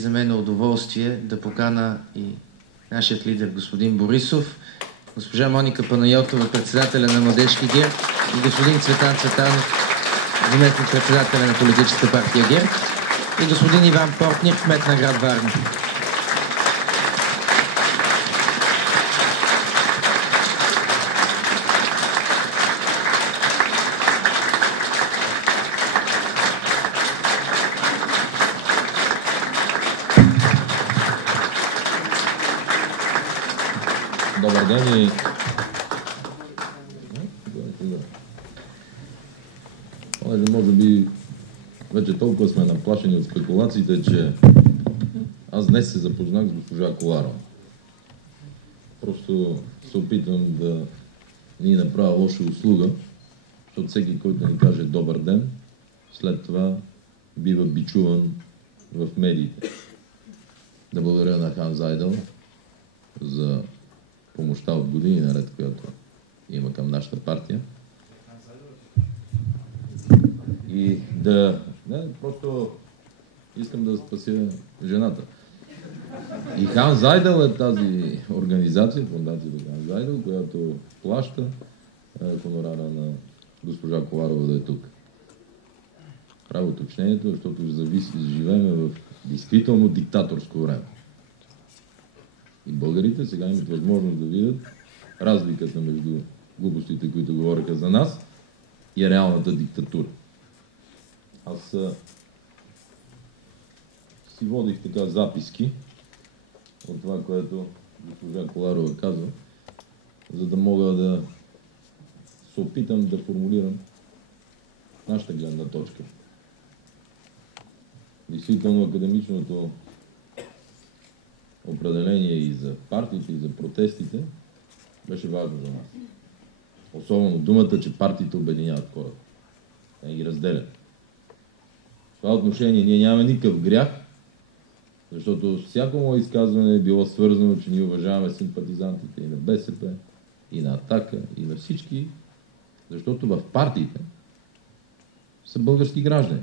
За мен е удоволствие да покана и нашият лидер господин Борисов, госпожа Моника Панайотова, председателя на Младежки ГЕРБ, и господин Цветан Цветанов, заместник председателя на Политическа партия ГЕРБ, и господин Иван Портнев, кмет на град Варна. Добър ден и... Може би вече толкова сме наплашени от спекулациите, че аз днес се запознах с госпожа Коларова. Просто се опитвам да ни направя лоша услуга, защото всеки, който ни каже добър ден, след това бива бичуван в медиите. Да благодаря на Хан Зайдел за помощта от години наред, която има към нашата партия. И да... Не, просто искам да спася жената. И Хан Зайдел е тази организация, фондацията Хан Зайдел, която плаща хонорара на госпожа Коларова да е тук. Право уточнението, защото живеем в действително диктаторско време. И българите сега имат възможност да видят разликата между глупостите, които говориха за нас, и реалната диктатура. Аз си водих така записки от това, което госпожа Коларова казва, за да мога да се опитам да формулирам нашата гледна точка. Действително академичното определение и за партиите, и за протестите беше важно за нас. Особено думата, че партиите обединяват хората. Не ги разделят. В това отношение ние нямаме никакъв грях, защото всяко мое изказване е било свързано, че ние уважаваме симпатизантите и на БСП, и на Атака, и на всички, защото в партиите са български граждани.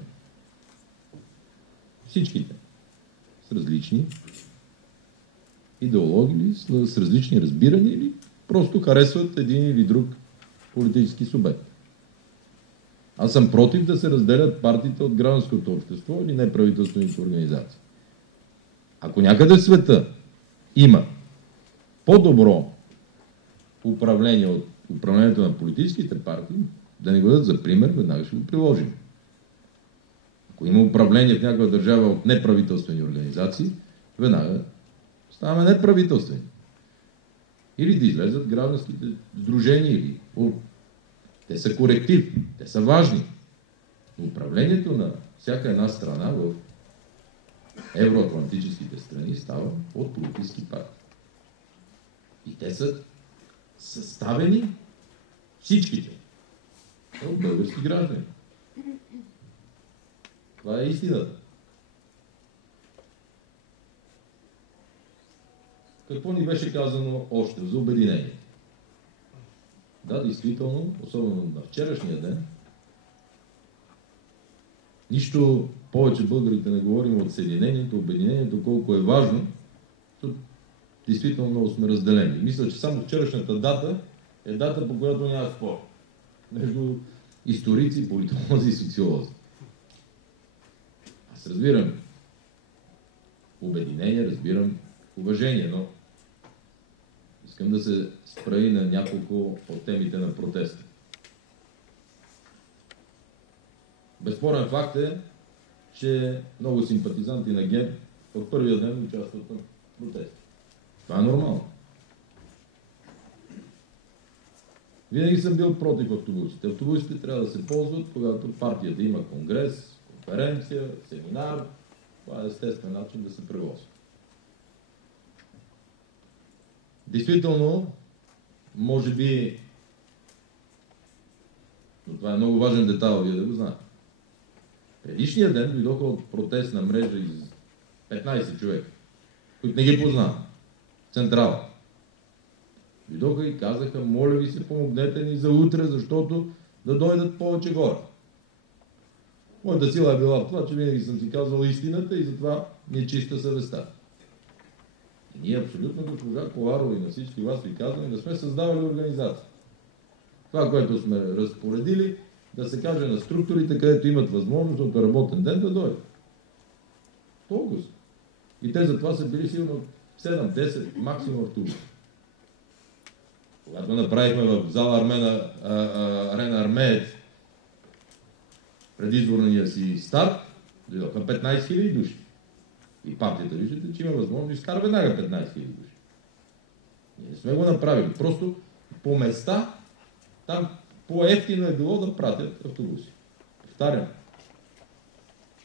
Всичките. С различни идеологии, с различни разбирания или просто харесват един или друг политически субект. Аз съм против да се разделят партиите от гражданското общество или неправителствените организации. Ако някъде в света има по-добро управление от управлението на политическите партии, да ни го дадат за пример, веднага ще го приложим. Ако има управление в някаква държава от неправителствени организации, веднага ставаме неправителствени. Или да излезат гражданските сдружения, или... Те са коректив, те са важни. Но управлението на всяка една страна в евроатлантическите страни става от политически партии. И те са съставени всичките от български граждани. Това е истината. Какво ни беше казано още за обединение? Да, действително, особено на вчерашния ден, нищо повече българите не говорим от съединението, обединението, колко е важно, защото действително много сме разделени. Мисля, че само вчерашната дата е дата, по която няма спор между историци, политолози и социолози. Аз разбирам обединение, разбирам уважение, но искам да се спра и на няколко от темите на протеста. Безспорен факт е, че много симпатизанти на ГЕРБ от първия ден участват в протести. Това е нормално. Винаги съм бил против автобусите. Автобусите трябва да се ползват, когато партията има конгрес, конференция, семинар. Това е естествен начин да се превозва. Действително, може би, но това е много важен детайл, вие да го знаете. Предишния ден дойдоха от протестна мрежа из 15 човека, които не ги познавам. Централа. Дойдоха и казаха, моля ви се, помогнете ни за утре, защото да дойдат повече хора. Моята сила е била в това, че винаги съм си казвал истината и затова ми е чиста съвестта. И ние абсолютно, госпожа Коларова и на всички вас ви казваме, да сме създавали организация. Това, което сме разпоредили, да се каже на структурите, където имат възможност от работен ден да дойдат. Толкова са. И те за това са били сигурно 7-10 максимум автобуси. Когато направихме в зала Арена Армеец предизборния си старт, дойдоха 15 000 души. И партията, виждате, че има възможност да изкара веднага 15 000 души. Ние сме го направили. Просто по места, там по-ефтино е било да пратят автобуси. Повтарям.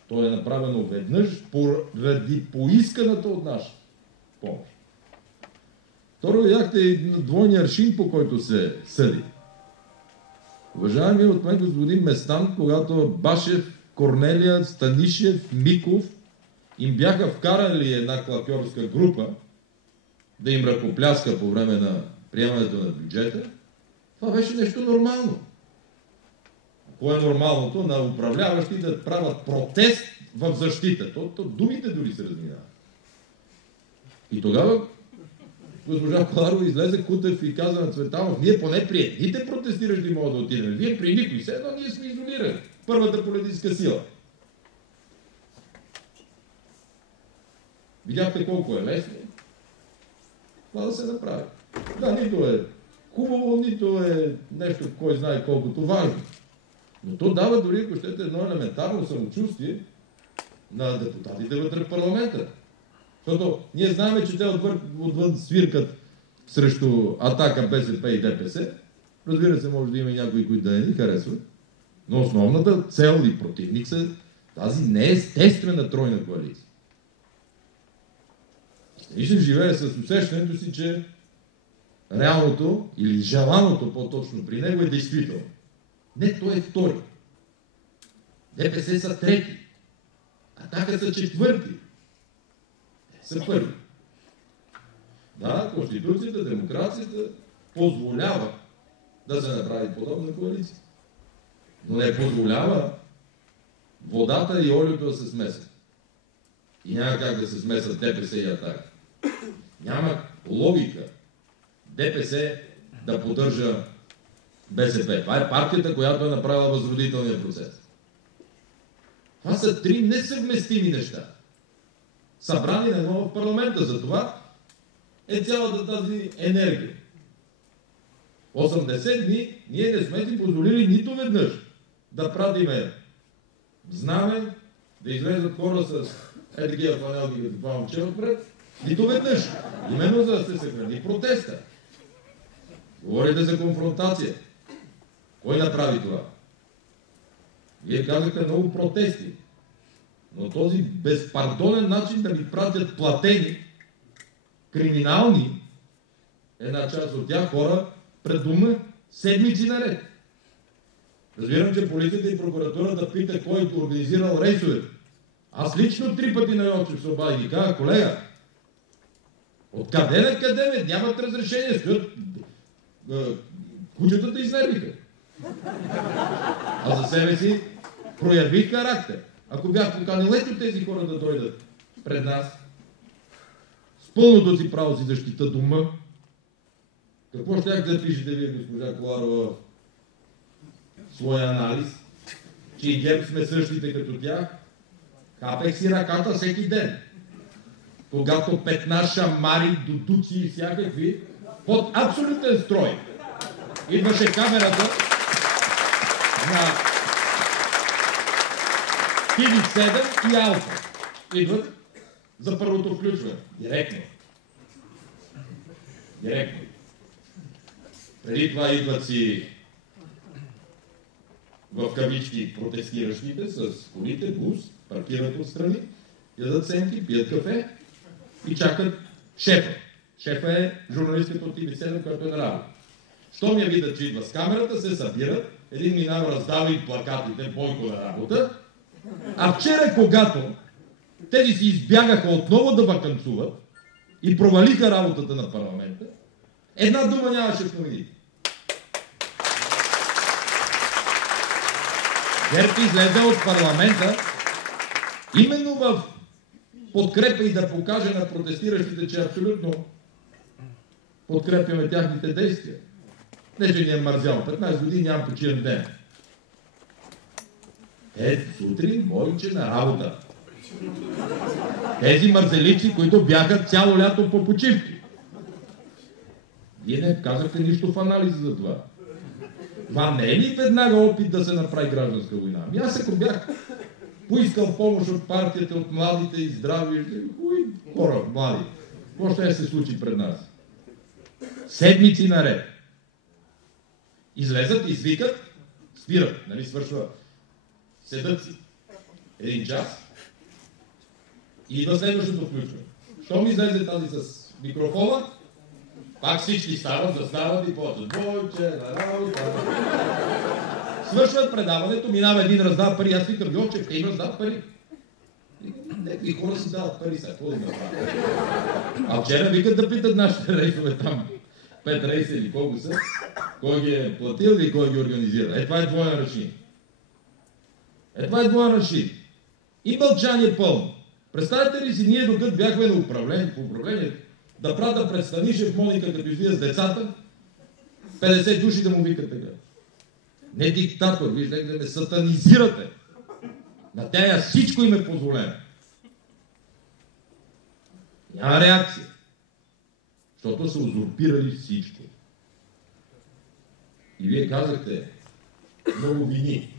То е направено веднъж поради поисканата от наша помощ. Второ, видяхте и двойния аршин, по който се съди. Уважаеми от мен господин Местан, когато Башев, Корнелия, Станишев, Миков им бяха вкарали една клакьорска група да им ръкопляска по време на приемането на бюджета, това беше нещо нормално. Кое е нормалното? На управляващи да правят протест в защита. То думите дори се разминават. И тогава госпожа Коларова излезе Кутев и каза на Цветанов, ние поне при едните протестиращи могат да отидем. Вие при никой. Все едно ние сме изолирани. Първата политическа сила. Видяхте колко е лесно. Това да се направи. Да, нито е хубаво, нито е нещо, кой знае колкото важно. Но то дава дори, ако щете, едно елементарно самочувствие на депутатите вътре в парламента. Защото ние знаем, че те отвън свиркат срещу Атака, БСП и ДПС. Разбира се, може да има и някои, които да не ни харесват. Но основната цел и противник са тази неестествена тройна коалиция. Станишев живее с усещането си, че реалното или желаното по-точно при него е действително. Не, той е втори. ДПС са трети. Атака са четвърти. Те са първи. Да, Конституцията, демокрацията позволява да се направи подобна коалиция. Но не позволява водата и олиото да се смесят. И няма как да се смесят ДПС и Атака. Няма логика ДПС да поддържа БСП. Това е партията, която е направила възродителния процес. Това са три несъвместими неща. Събрани на едно в парламента. За това е цялата тази енергия. 80 дни ние не сме си позволили нито веднъж да пратиме знаме, да излезат хора с такива фанелки като това момче отпред. Нито веднъж. Именно за да се съхрани протеста. Говорите за конфронтация. Кой направи това? Вие казахте много протести. Но този безпардонен начин да ви пратят платени, криминални, една част от тях хора пред дома седмици наред. Разбирам, че полицията и прокуратурата пита кой е организирал рейсовете. Аз лично 3 пъти на Йовчев се обадих и казах, колега, откъде на къде нямат разрешение, стоят кучетата изнервиха. А за себе си проявих характер. Ако бях поканил ето тези хора да дойдат пред нас, с пълното си право си защита дома, какво щях да пишете вие, госпожа Коларова, в своя анализ, че и ГЕРБ сме същите като тях? Хапех си ръката всеки ден. Когато 15 шамари, дудуци и всякакви, под абсолютен строй, идваше камерата на TV7 и Алфа. Идват за първото включване. Директно. Преди това идват си в кавички протестиращите с колите, бус, паркират отстрани, ядат семки, пият кафе и чакат шефа. Шефа е журналистката от TV7, която е на работа. Щом я видят, че идва с камерата, се събират, един минава, раздава и плакатите, Бойко на работа. А вчера, когато тези си избягаха отново да ваканцуват и провалиха работата на парламента, една дума нямаше в новините. ГЕРБ излезе от парламента именно в подкрепа и да покаже на протестиращите, че абсолютно подкрепяме тяхните действия. Не, че ни е мързял. 15 години нямам починен ден. Сутрин Бойче на работа. Тези мързелици, които бяха цяло лято по почивки. Вие не казахте нищо в анализа за това. Това не е ли веднага опит да се направи гражданска война? Ами аз ако бях поискал помощ от партията, от младите и здрави, кои хора млади, какво ще се случи пред нас? Седмици наред. Излезат, извикат, спират, нали свършва. Седат си. 1 час. И идва следващото включване. Щом излезе тази с микрофона, пак всички стават, застават и почват. Бойче, на работа. Свършват предаването, минава един, раздава пари. Аз викам, Йончев, те им раздават пари. Някакви хора си дават пари, сега, какво да направят? А вчера викат да питат нашите рейсове там. 5 рейса или колко са, кой ги е платил и кой ги организира. Това е двоен аршин. Това е двоен аршин. И мълчание пълно. Представете ли си, ние докато бяхме на управление, да прата пред Станишев Моника, като излиза с децата, 50 души да му викат така. Не диктатор, виждате да ме сатанизирате. На тая всичко им е позволено. Няма реакция. Защото са узурпирали всичко. И вие казахте, много вини.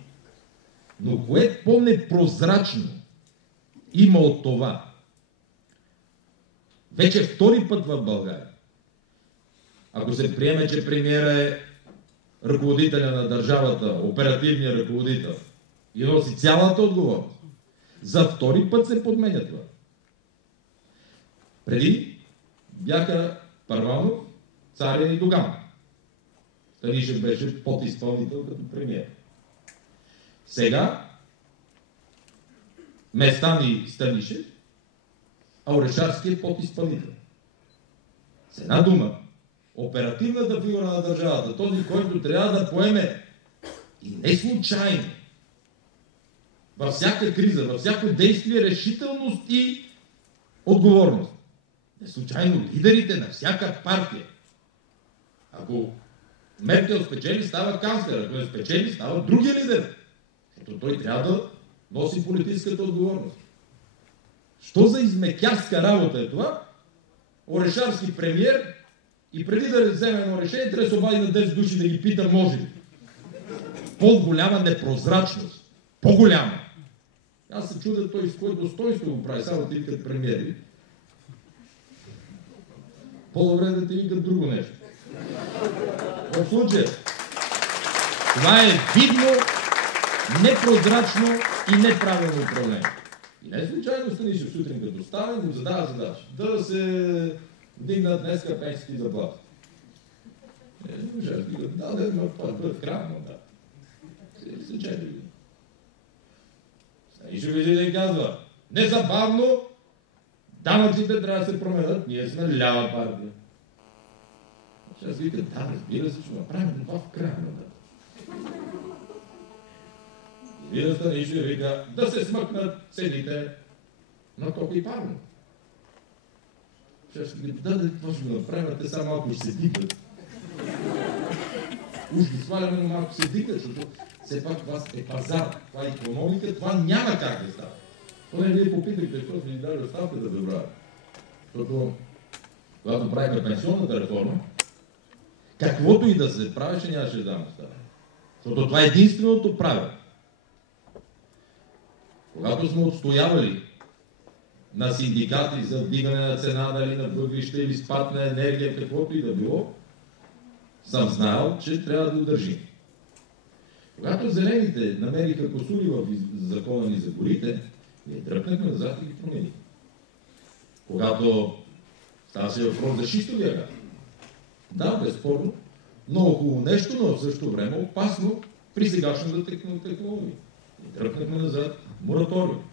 Но кое по-непрозрачно има от това? Вече втори път в България. Ако се приеме, че премиера е ръководителя на държавата, оперативният ръководител, и носи цялата отговорност, за втори път се подменя това. Преди бяха Първанов, Царя и Доган. Станишев беше подизпълнител като премиер. Сега Местан и Станишев, а Орешарски е подизпълнител. С една дума, оперативната фигура на държавата, този, който трябва да поеме и не случайно във всяка криза, във всяко действие, решителност и отговорност. Не случайно лидерите на всяка партия. Ако Меркел спечели, става канцлер, ако не спечели, става другия лидер. Защото той трябва да носи политическата отговорност. Що за измекярска работа е това? Орешарски премиер и преди да вземе едно решение, трябва да се обади на 10 души да ги пита, може ли? По-голяма непрозрачност. По-голяма. Аз се чудя той с кой достоинство го прави, само ти викат премиери. По-добре да ти викат друго нещо. В случая, това е видно, непрозрачно и неправилно управление. И не случайно Станишев сутрин като стане, му задава задача да се вдигнат днеска пенсиите и заплати. Жертви го даде, но това бъде крайно, да. Се 4 години. Станишев излиза и казва, незабавно данъците трябва да се променят, ние сме лява партия. Аз вика, да, разбира се, ще направим това в края на дата. И вие Станишев вика, да се смъкнат цените на тока и парно. Ще ги даде, какво ще го направим, те само малко ще се дигат. Уж ги сваляме, но малко се дигат, защото все пак това е пазар, това е икономика, това няма как да става. Поне вие попитахте, защото ви дали оставка да забравя. Защото, когато правихме пенсионната реформа, каквото и да се правеше, нямаше да дам оставка. Защото това е единственото правило. Когато сме отстоявали на синдикати за вдигане на цена, дали на въглища или спад на енергия, каквото и да било, съм знал, че трябва да удържим. Когато зелените намериха косули в закона ни за горите, ние дръпнахме назад и ги променихме. Когато ставаше въпрос за шистовия газ. Да, безспорно, много хубаво нещо, но в същото време опасно при сегашната технология. И дръпнахме назад мораториум.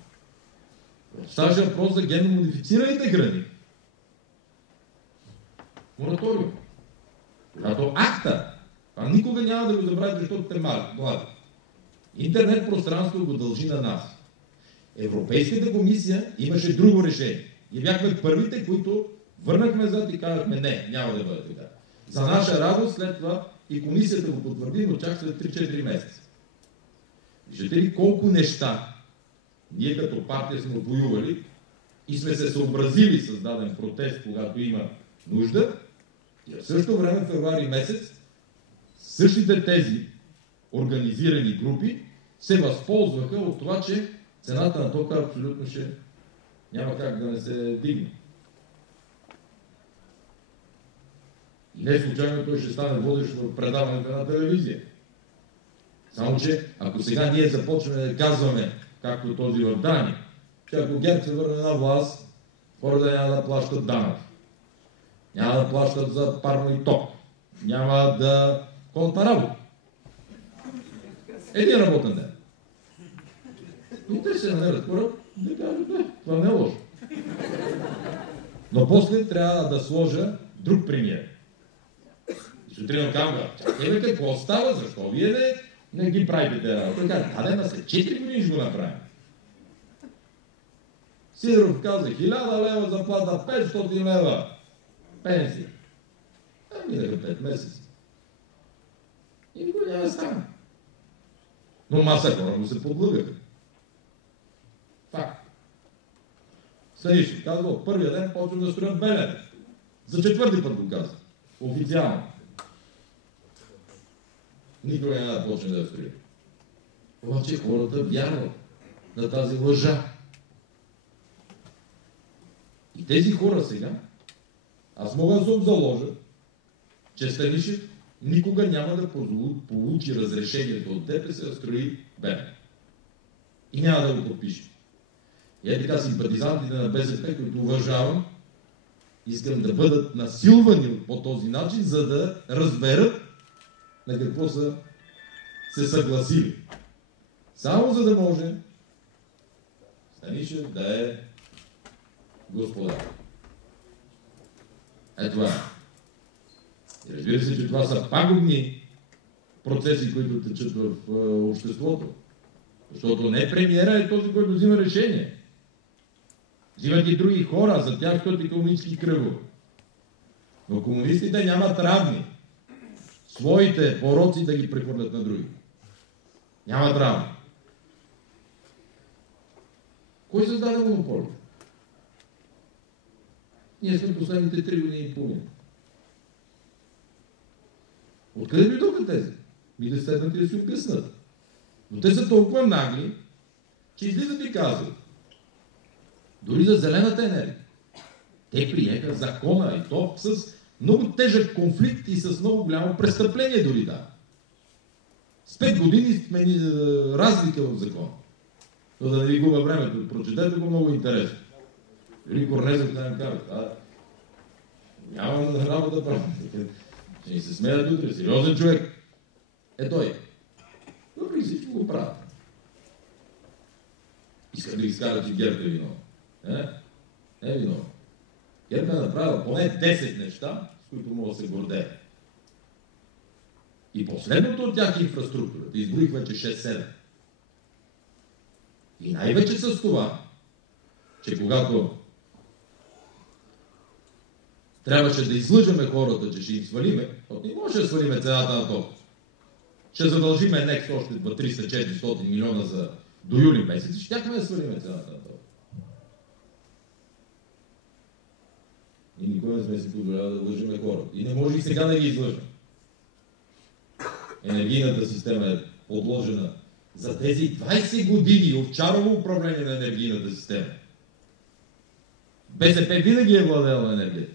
Ставаше въпрос за генно модифицираните храни. Мораториум. Когато акта, това никога няма да го забравите, защото те млади. Интернет пространство го дължи на нас. Европейската комисия имаше друго решение. И бяхме първите, които върнахме зад и казахме не, няма да бъде така. За наша радост след това и комисията го потвърди, но чак след 3-4 месеца. Виждате ли колко неща ние като партия сме отвоювали и сме се съобразили с даден протест, когато има нужда, и в същото време, в февруари месец, същите тези организирани групи се възползваха от това, че цената на тока абсолютно ще няма как да не се дигне. И не случайно той ще стане водещ в предаването на телевизия. Само че, ако сега ние започваме да казваме, както този в Дания, че ако ГЕРБ се върне на власт, хората няма да плащат данъци. Няма да плащат за парно и ток. Няма да ходят на работа. Един работен ден. И те се намерят хора да кажат, това не е лошо. Но после трябва да сложа друг премиер. И сутрин казвам, чакай, какво става, защо вие не ги правите те работа? Да, след 4 години ще го направим. Сидоров каза 1000 лева заплата, 500 лева пенсия. Минаха 5 месеца. И никой няма да стане. Но маса хора му се подлъгаха. Факт. Станишев казва, от първия ден почвам да строят Белене. За 4-ти път го казва. Официално. Никой няма да почне да я строи. Обаче хората вярват на тази лъжа. И тези хора сега, аз мога да съм заложа, че Станишев никога няма да получи разрешението от ДПС да строи Белене. И няма да го подпише. И така симпатизантите на БСП, които уважавам, искам да бъдат насилвани по този начин, за да разберат на какво са се съгласили. Само за да може Станишев да е господар. Това е. И разбира се, че това са пагубни процеси, които течат в обществото. Защото не премиера е този, който взима решение. Взимат и други хора, за тях стоят икономически кръгове. Но комунистите нямат равни. Своите пороци да ги прехвърлят на други. Нямат равни. Кой създаде монополи? Ние сме последните 3 години и половина. Откъде дойдоха тези? И да седнат и да си обяснат. Но те са толкова нагли, че излизат и казват. Дори за зелената енергия. Те приеха закона и то с много тежък конфликт и с много голямо престъпление дори да. С 5 години смени разлика в закона. Но да не ви губа времето, прочетете го, много интересно. Или Корнезов да им казва, няма работа да правим. Ще ни се смеят утре, сериозен човек. Той. Въпреки всичко го правят. Искам да ги скара, че ГЕРБ е виновен. Не е виновен. ГЕРБ е направил поне 10 неща, с които мога да се гордее. И последното от тях е инфраструктурата. Изброих вече 6-7. И най-вече с това, че когато трябваше да излъжаме хората, че ще им свалиме, не може да свалиме цената на тока. Ще задължиме НЕКС още 300-400 милиона до юли месец и щяхме да свалиме цената на тока. И никой не сме си позволява да лъжиме хората. И не може и сега да ги излъжем. Енергийната система е подложена за тези 20 години овчарово управление на енергийната система. БСП винаги е владела енергията.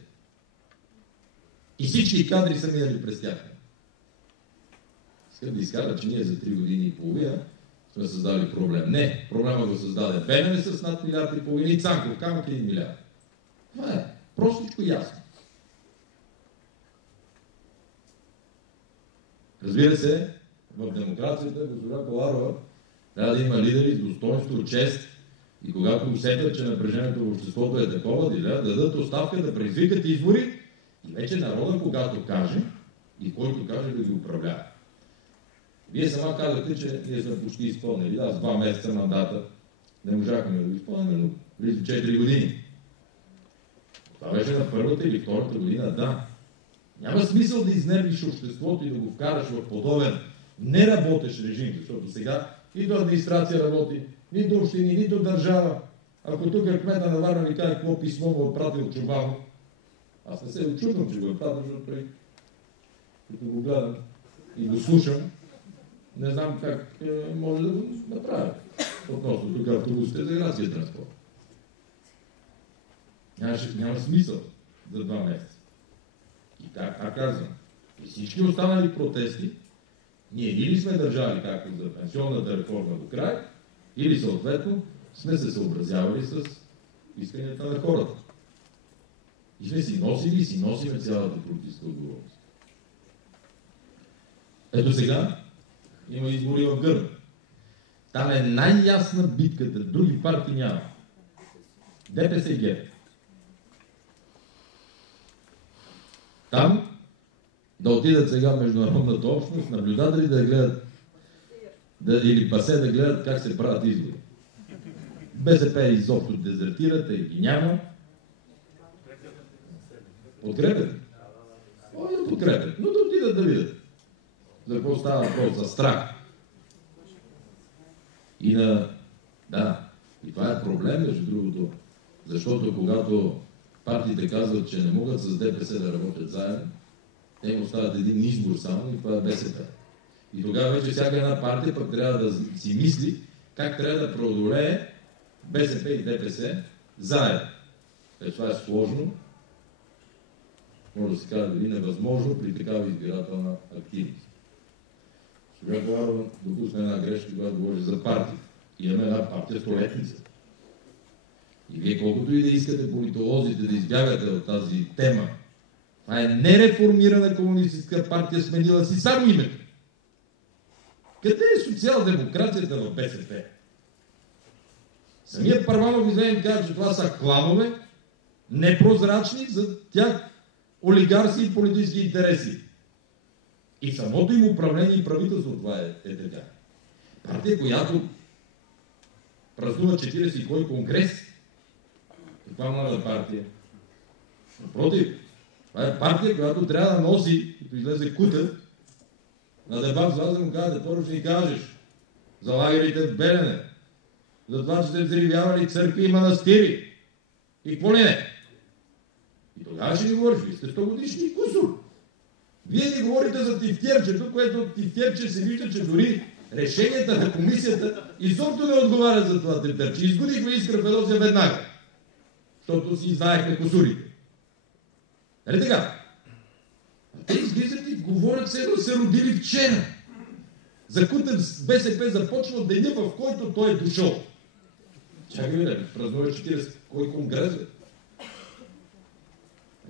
И всички кадри са минали през тях. Искам да изкажа, че ние за 3 години и половина сме създали проблем. Не, проблема го създаде Белене с над 1,5 милиарда и Цанков камък 1 милиард. Това е простичко ясно. Разбира се, в демокрацията, госпожа Коларова, трябва да има лидери с достоинство, чест и когато усетят, че напрежението в обществото е такова, да дадат оставка, да предизвикат избори и вече народа, когато каже и който каже да ги управлява. Вие сама казахте, че ние сме почти изпълнили. Да, с 2 месеца мандата не можахме да го изпълним, но близо 4 години. Това беше на първата или втората година, да. Няма смисъл да изнервиш обществото и да го вкараш в подобен неработещ режим, защото сега нито администрация работи, нито общини, нито държава. Ако тук кмета на Варна ми каже какво писмо му отпратил Чубанов, аз не се очудвам, че го е пратил, защото той, като го гледам и го слушам, не знам как може да го направя. Относно тук автобусите за градския транспорт. Няма смисъл за 2 месеца. И така казвам. И всички останали протести, ние или сме държали както за пенсионната реформа до край, или съответно сме се съобразявали с исканията на хората. И сме си носили и си носиме цялата политическа отговорност. Ето сега има избори в Гърм. Там е най-ясна битката. Други партии няма. ДПС и ГЕРБ. Там да отидат сега международната общност, наблюдатели да гледат или ПАСЕ да гледат как се правят избори. БСП изобщо дезертират и ги няма. Подкрепят? Може да подкрепят, но да отидат да видят. За какво става въпрос? За страх. И това е проблем, между другото, защото когато партиите казват, че не могат с ДПС да работят заедно, те им остават един избор само и това е БСП. И тогава вече всяка една партия пък трябва да си мисли как трябва да преодолее БСП и ДПС заедно. Това е сложно, може да се каже дали невъзможно при такава избирателна активност. Сега Коларова допусна една грешка, когато говори за партия. Имаме една партия столетница. И вие колкото и да искате политолозите да избягате от тази тема, това е нереформирана комунистическа партия, сменила си само името. Къде е социал-демокрацията в БСП? Самият Първанов излезе и каза, че това са кланове, непрозрачни за тях олигарси и политически интереси. И самото им управление и правителство това е така. Партия, която празнува 40 и кой конгрес, каква млада партия? Напротив, това е партия, която трябва да носи, като излезе Кутев, на дебат с вас да му казвате, първо ще ни кажеш за лагерите в Белене, за това, че сте взривявали църкви и манастири. И какво ли не? И тогава ще ни говориш, вие сте 100 годишни кусор. Вие ни говорите за тифтерчето, което тифтерче се вижда, че дори решенията на комисията изобщо не отговарят за това тифтерче. Изгодихме Искра Федосия веднага, защото си знаехме кусурите. Нали така? Те излизат и говорят се, да се родили вчера. За Кутев с БСП започва деня, в който той е дошъл. Чакай ми, празнува 40. Кой конгрес е?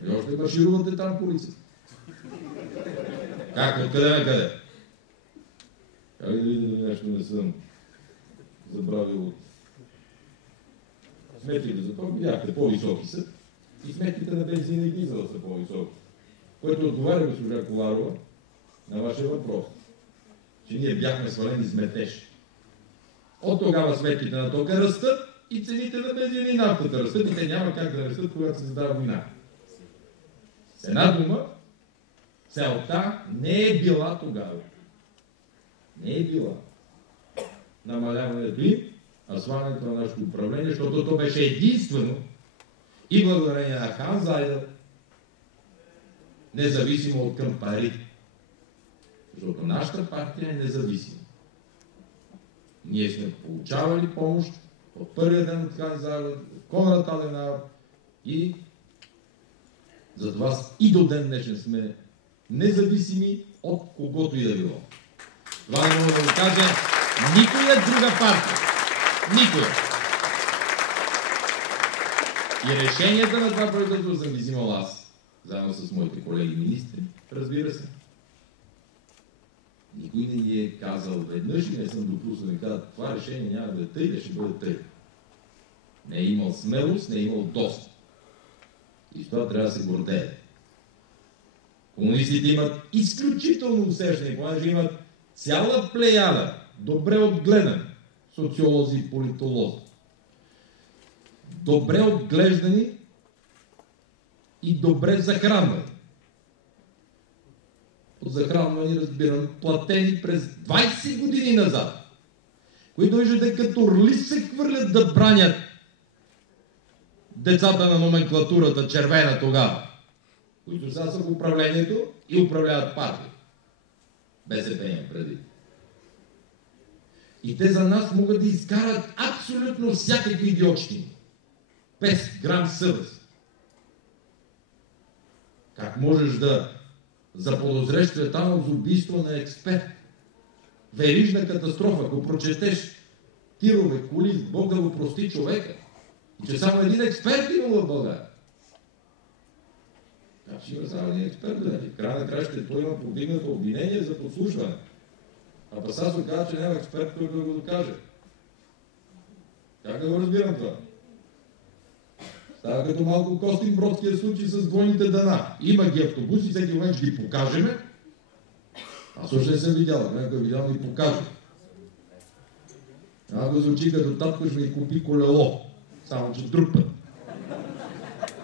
И още марширувате там полицията. Как? Откъде на къде? Как да видим нещо не съм забравил от сметките за това? Видяхте, по-високи са. И сметките на бензина и дизела са по-високи. Което отговаря госпожа Коларова на вашия въпрос. Че ние бяхме свалени с метеж. От тогава сметките на тока растат и цените на бензина и нафтата растат и те няма как да растат, когато се задава война. С една дума, целта не е била тогава. Не е била намаляването им, а свалянето на нашето управление, защото то беше единствено и благодарение на Хан Зайдер, независимо от към пари. Защото нашата партия е независима. Ние сме получавали помощ от първия ден от Хан Зайдер, от Конрад Аденауер и затова и до ден днешен сме независими от когото и да било. Това не мога да го кажа никоя друга партия. Никоя. И решенията на това правителство съм взимал аз, заедно с моите колеги министри, разбира се. Никой не ни е казал веднъж и не съм допуснал да казва, това решение няма да е тъй, да ще бъде тъй. Не е имал смелост, не е имал доста. И с това трябва да се гордее. Комунистите имат изключително усещане, понеже имат цяла плеяда, добре отгледани социолози и политолози, добре отглеждани и добре захранвани. От захранвани разбирам платени през 20 години назад, които виждате като орли се хвърлят да бранят децата на номенклатурата червена тогава, които сега са в управлението и управляват партия. БСП им преди. И те за нас могат да изкарат абсолютно всякакви идиотщини, без грам съвест. Как можеш да заподозреш Цветанов за убийство на експерт? Верижна катастрофа, ако прочетеш тирове, коли, Бог да го прости човека, и че само един експерт има в България. Как ще има само един експерт, да в края на кращата той има повдигнато обвинение за подслушване. А Пасасо каза, че няма експерт, който да го докаже. Как да го разбирам това? Става като малко Костин Бродския случай с двойните дана. Има ги автобуси, всеки момент ще ги покажеме. Аз още не съм видял, някой видял ми покаже. Ако звучи като татко, ще ми купи колело. Само че друг път.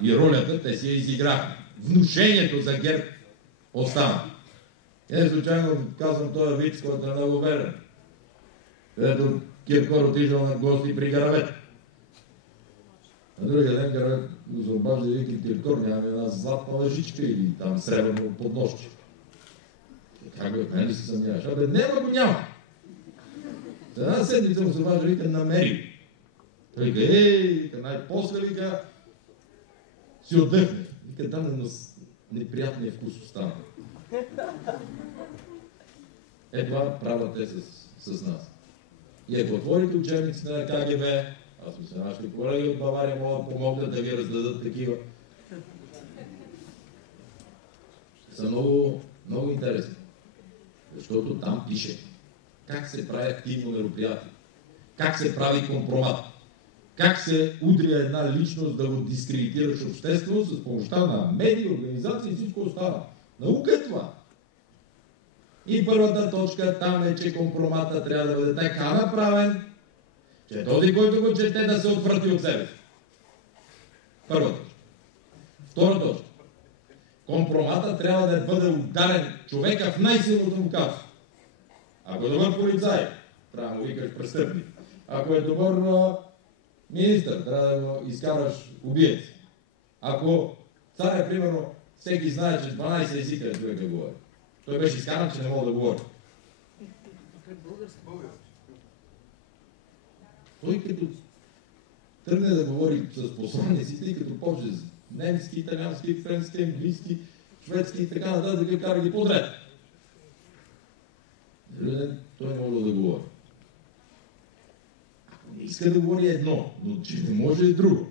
И ролята те си я изиграха. Внушението за ГЕРБ остана. Не случайно казвам този вид, който е много верен. Където Киркор отишъл на гости при Гаравет. На другия ден Гаравет го се обажда и вика: Киркор, нямаме една златна лъжичка или там сребърно подножче. Как бе, мен ли се съмняваш? Абе, няма го няма. За една седмица му се обажда, вика: намери. Той вика: най-после вика, си отдъхне. Вика: да, но неприятният вкус остана. Това правят те с нас. И ако отворите учебници на КГБ, аз мисля, нашите колеги от Бавария могат да помогнат да ви раздадат такива. Са много, много интересни. Защото там пише как се прави активно мероприятие, как се прави компромат, как се удря една личност да го дискредитираш обществено с помощта на медии, организации и всичко останало. Наука е това. И първата точка там е, че компромата трябва да бъде така направен, че този, който го чете, да се отврати от себе си. Първа точка. Втора точка. Компромата трябва да бъде ударен човека в най-силното му качество. Ако е добър полицай, трябва да му викаш престъпник. Ако е добър министър, трябва да го изкараш убиец. Ако царя, примерно, всеки знае, че 12 езика е човека говори. Той беше изкаран, че не мога да говори. Той като тръгне да говори с посланиците и като почне с немски, италиански, френски, английски, шведски и така нататък, кара ги подред. Той не може да говори. Ако не иска да говори едно, но че не може и друго.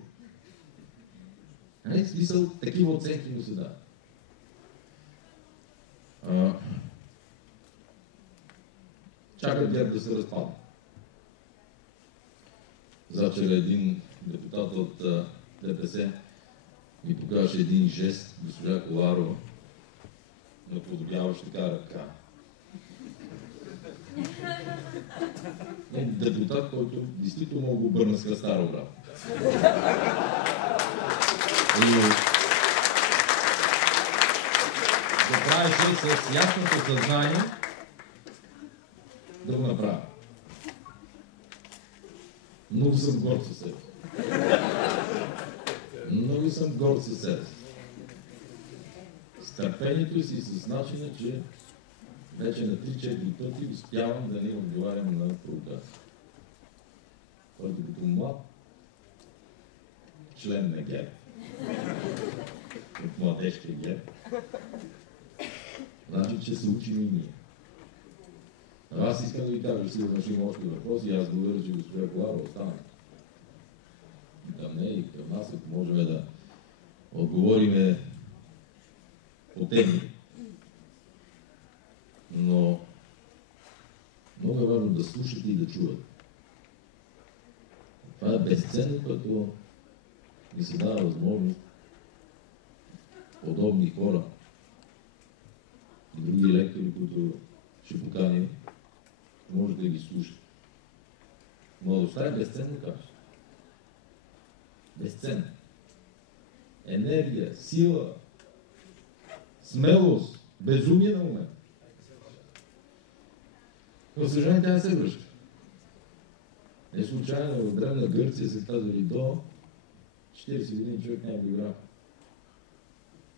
В смисъл, такива оценки му се дава. Чакат ГЕРБ да се разпадне. Зачера един депутат от ДПС ми покаже един жест, госпожа Коларова, наподобяващ така ръка. Депутат, който действително го обърна с кръстара обратно. Го правеше с ясното съзнание да го направя. Много съм горд със себе. Много съм горд със себе. С търпението си и с начина, че вече на 3-4 пъти успявам да не отговарям на провокация. Който като млад член на ГЕРБ, от младежкия ГЕРБ, значи, че се учим и ние. Аз искам да ви кажа, сигурно ще има още въпроси, аз благодаря, че госпожа Коларова остана. Към нея и към нас, ако можем да отговорим по теми. Но много е важно да слушате и да чувате. Това е безценно, като ми се дава възможност подобни хора и други лектори, които ще поканим, може да ги слушате. Младостта е безценно качество. Безценно. Енергия, сила, смелост, безумие на момент. Но съжаление тя не се връща. Не случайно в древна Гърция се казали до 40 години човек няма да игра.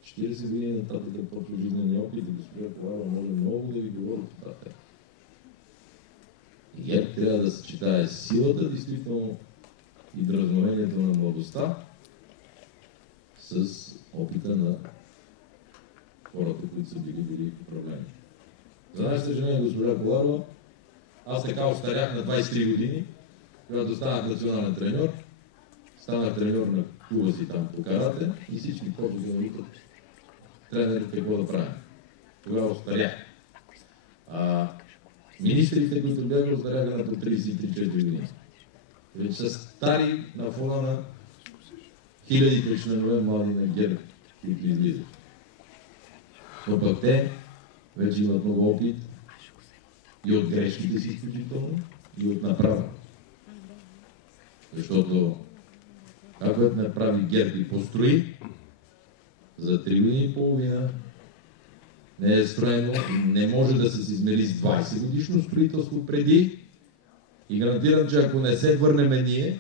40 години нататък да почва жизнения опит и госпожа Колева може много да ви говори по тази тема. И ГЕРБ трябва да съчетае силата, действително, и дразновението на младостта с опита на хората, които са били в управление. За наше съжаление, госпожа Коларова, аз така остарях на 23 години, когато станах национален треньор, станах треньор на клуба си там по карате и всички почнаха да викат тренери какво да правим. Тогава остарях. Министрите, които бяха, остаряха на по 33-4 години. Вече са стари на фона на хилядите членове млади на ГЕРБ, които излизат. Но пък те вече имат много опит и от грешките си изключително, и от направа. Защото това, което направи ГЕРБ и построи, за 3 години и половина не е строено, не може да се измери с 20 годишно строителство преди и гарантирам, че ако не се върнем ние,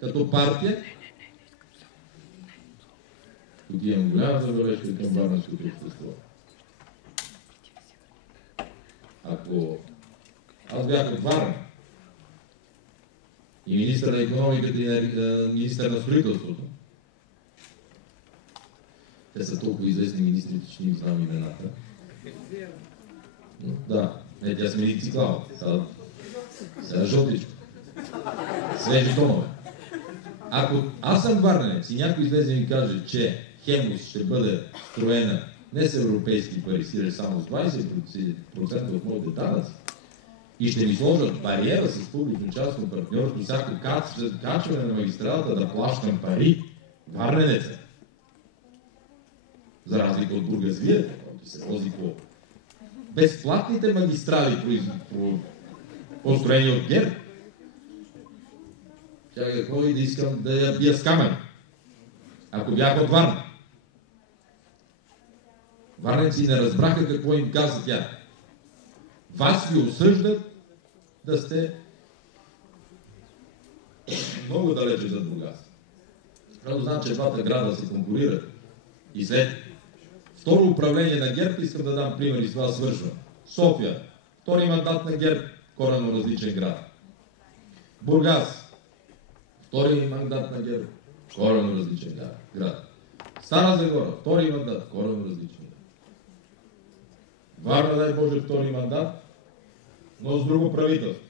като партия, тук имам голяма забележка към варненското общество. Ако аз бях от Варна и министър на икономиката и министър на строителството, те са толкова известни министрите, че не им знам имената. Да, не, тя смени Циклава. Сега жълтичко. Свежи тонове. Ако аз съм варненец и някой излезе и ми каже, че Хемус ще бъде строена не с европейски пари, сиреч само с 20% от моите данъци, и ще ми сложат бариера с публично-частно партньорство, всяко качване на магистралата да плащам пари, варненеца. За разлика от бургазлията, който се вози по безплатните магистрали, построени от ГЕРБ. Тя какво и да искам да я бия с камъни. Ако бях от Варна. Варненци не разбраха какво им каза тя. Вас ви осъждат да сте много далече зад Бургас. Защото знам, че двата града се конкурират. И след второ управление на ГЕРБ, искам да дам пример и с това свършвам. София, втори мандат на ГЕРБ, коренно различен град. Бургас, втори мандат на ГЕРБ, коренно различен град. Стара Загора, втори мандат, коренно различен град. Варна, дай Боже, втори мандат, но с друго правителство.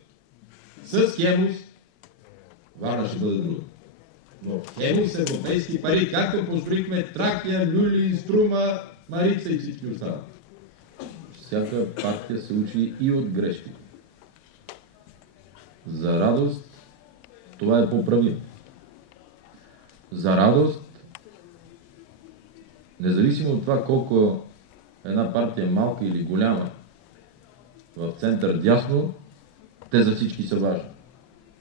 С Хемус, Варна ще бъде друга. Но Хемус с европейски пари, както построихме Тракия, Люли, Струма, Марица и всички останали. Всяка партия се учи и от грешки. За радост, това е поправимо. За радост, независимо от това колко една партия малка или голяма, в център дясно, те за всички са важни.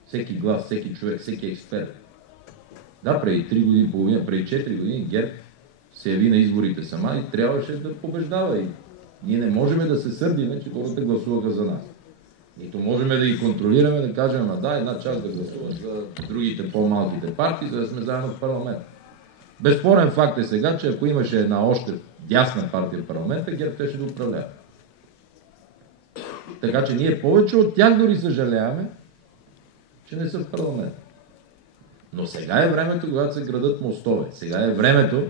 Всеки глас, всеки човек, всеки експерт. Да, преди 3 години, половина, преди 4 години ГЕРБ се яви на изборите сама и трябваше да побеждава. И ние не можем да се сърдиме, че хората гласуваха за нас. Нито можем да ги контролираме, да кажем, да, една част да гласуват за другите по-малките партии, за да сме заедно в парламент. Безспорен факт е сега, че ако имаше една още дясна партия в парламента, ГЕРБ те ще да управлява. Така че ние повече от тях дори съжаляваме, че не са в парламент. Но сега е времето, когато се градат мостове. Сега е времето,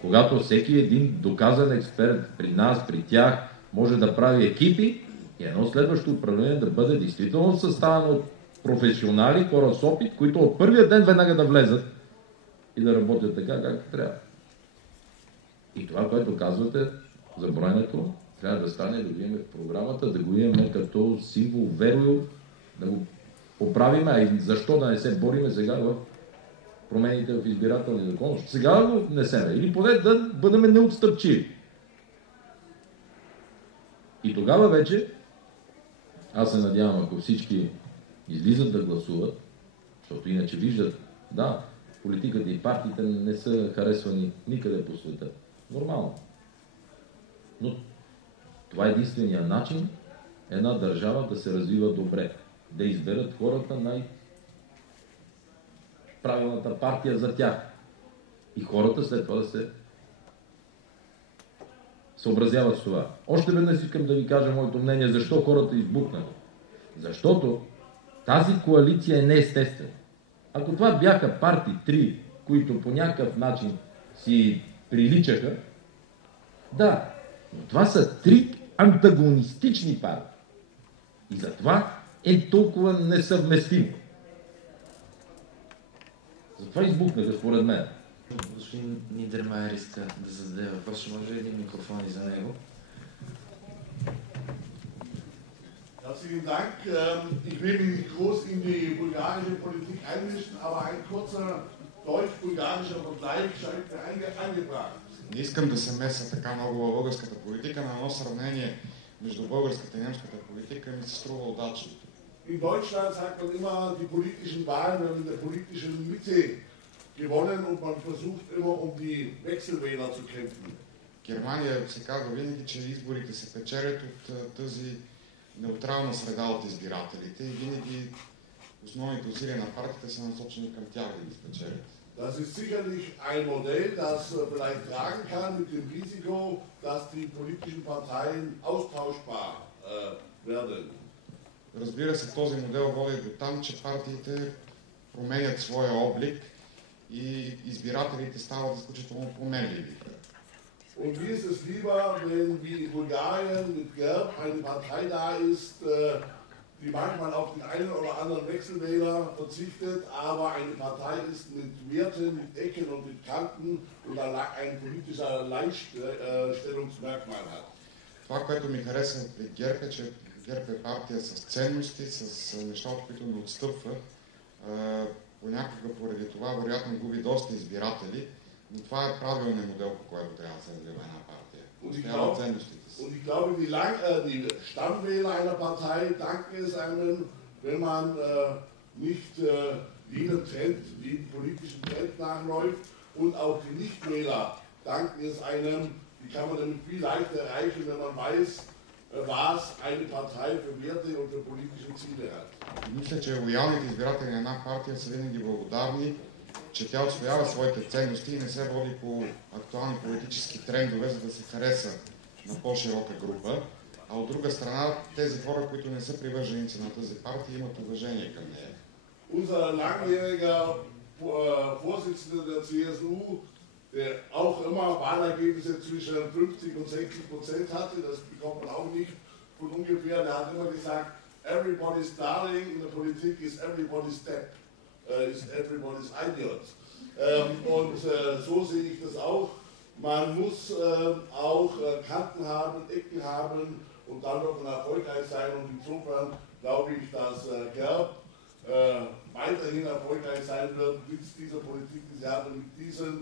когато всеки един доказан експерт при нас, при тях, може да прави екипи и едно следващо управление да бъде действително съставено от професионали, хора с опит, които от първия ден веднага да влезат и да работят така, както трябва. И това, което казвате за броенето, трябва да стане, да го имаме в програмата, да го имаме като символ, верою, да го поправим, а и защо да не се бориме сега в промените в избирателния закон. Сега да го внесеме. Или поне да бъдем неотстъпчиви. И тогава вече Аз се надявам, ако всички излизат да гласуват, защото иначе виждат, да, политиката и партиите не са харесвани никъде по света. Нормално. Но това е единствения начин една държава да се развива добре. Да изберат хората най-правилната партия за тях. И хората след това да се съобразяват с това. Още веднъж искам да ви кажа моето мнение, защо хората избухнаха. Защото тази коалиция е неестествена. Ако това бяха партии, три, които по някакъв начин си приличаха, да, но това са три антагонистични партии. И затова е толкова несъвместимо. Затова избухнаха, според мен. Господин Нидермайер иска да зададе въпрос. Ще може ли един микрофон и за него? Herzlichen Dank. Ich will mich nicht groß in die bulgarische Politik einmischen, aber ein kurzer deutsch-bulgarischer Vergleich scheint mir angebracht. Не искам да се меса така много във българската политика, но едно сравнение между българската и немската политика ми се струва удачно. In Deutschland sagt man immer, die politischen Wahlen werden in der politischen Mitte gewonnen und man versucht immer die Wechselwähler zu kämpfen. В Германия се казва винаги, че изборите се печелят от тази неутрална среда от избирателите и винаги основните усилия на партиите са насочени към тях да ги спечелят. Das ist sicherlich ein Modell, das vielleicht tragen kann mit dem Risiko, dass die politischen Parteien austauschbar werden. Разбира се, този модел води до там, че партиите променят своя облик и избирателите стават изключително променливи. Und mir ist es lieber, wenn wie in Bulgarien mit Gerb eine Partei da ist, die manchmal auf den einen oder anderen Wechselwähler verzichtet, aber eine Partei ist mit Werten, mit Ecken und mit Kanten und ein politisches Alleinstellungsmerkmal hat. Това, което ми харесва при ГЕРБ е, че ГЕРБ е партия с ценности, с неща, от които не отстъпва. Понякога поради това вероятно губи доста избиратели, но това е правилният модел, по който трябва да се развива една партия. Отстоява ценностите си. Und ich glaube, die Stammwähler einer Partei danken es einem, wenn man nicht jedem Trend, jedem politischen Trend nachläuft, und auch die Nichtwähler danken es einem. Die kann man damit viel leichter erreichen, wenn man weiß, was eine Partei für Werte und für politische Ziele hat. Мисля, че лоялните избиратели на една партия са винаги благодарни, че тя отстоява своите ценности и не се води по актуални политически трендове, за да се хареса на по-широка група. А от друга страна, тези хора, които не са привърженици на тази партия, имат уважение към нея. Unser langjähriger Vorsitzender der CSU, der auch immer Wahlergebnisse zwischen 50 und 60% hatte, das bekommt man auch nicht von ungefähr, der hat immer gesagt, everybody's darling in der Politik is everybody's step, is everybody's idiot. Und so sehe ich das auch. Man muss auch Kanten haben, Ecken haben und dann wird man erfolgreich sein. Und insofern glaube ich, dass Gerb weiterhin erfolgreich sein wird mit dieser Politik, die sie hat, und mit diesen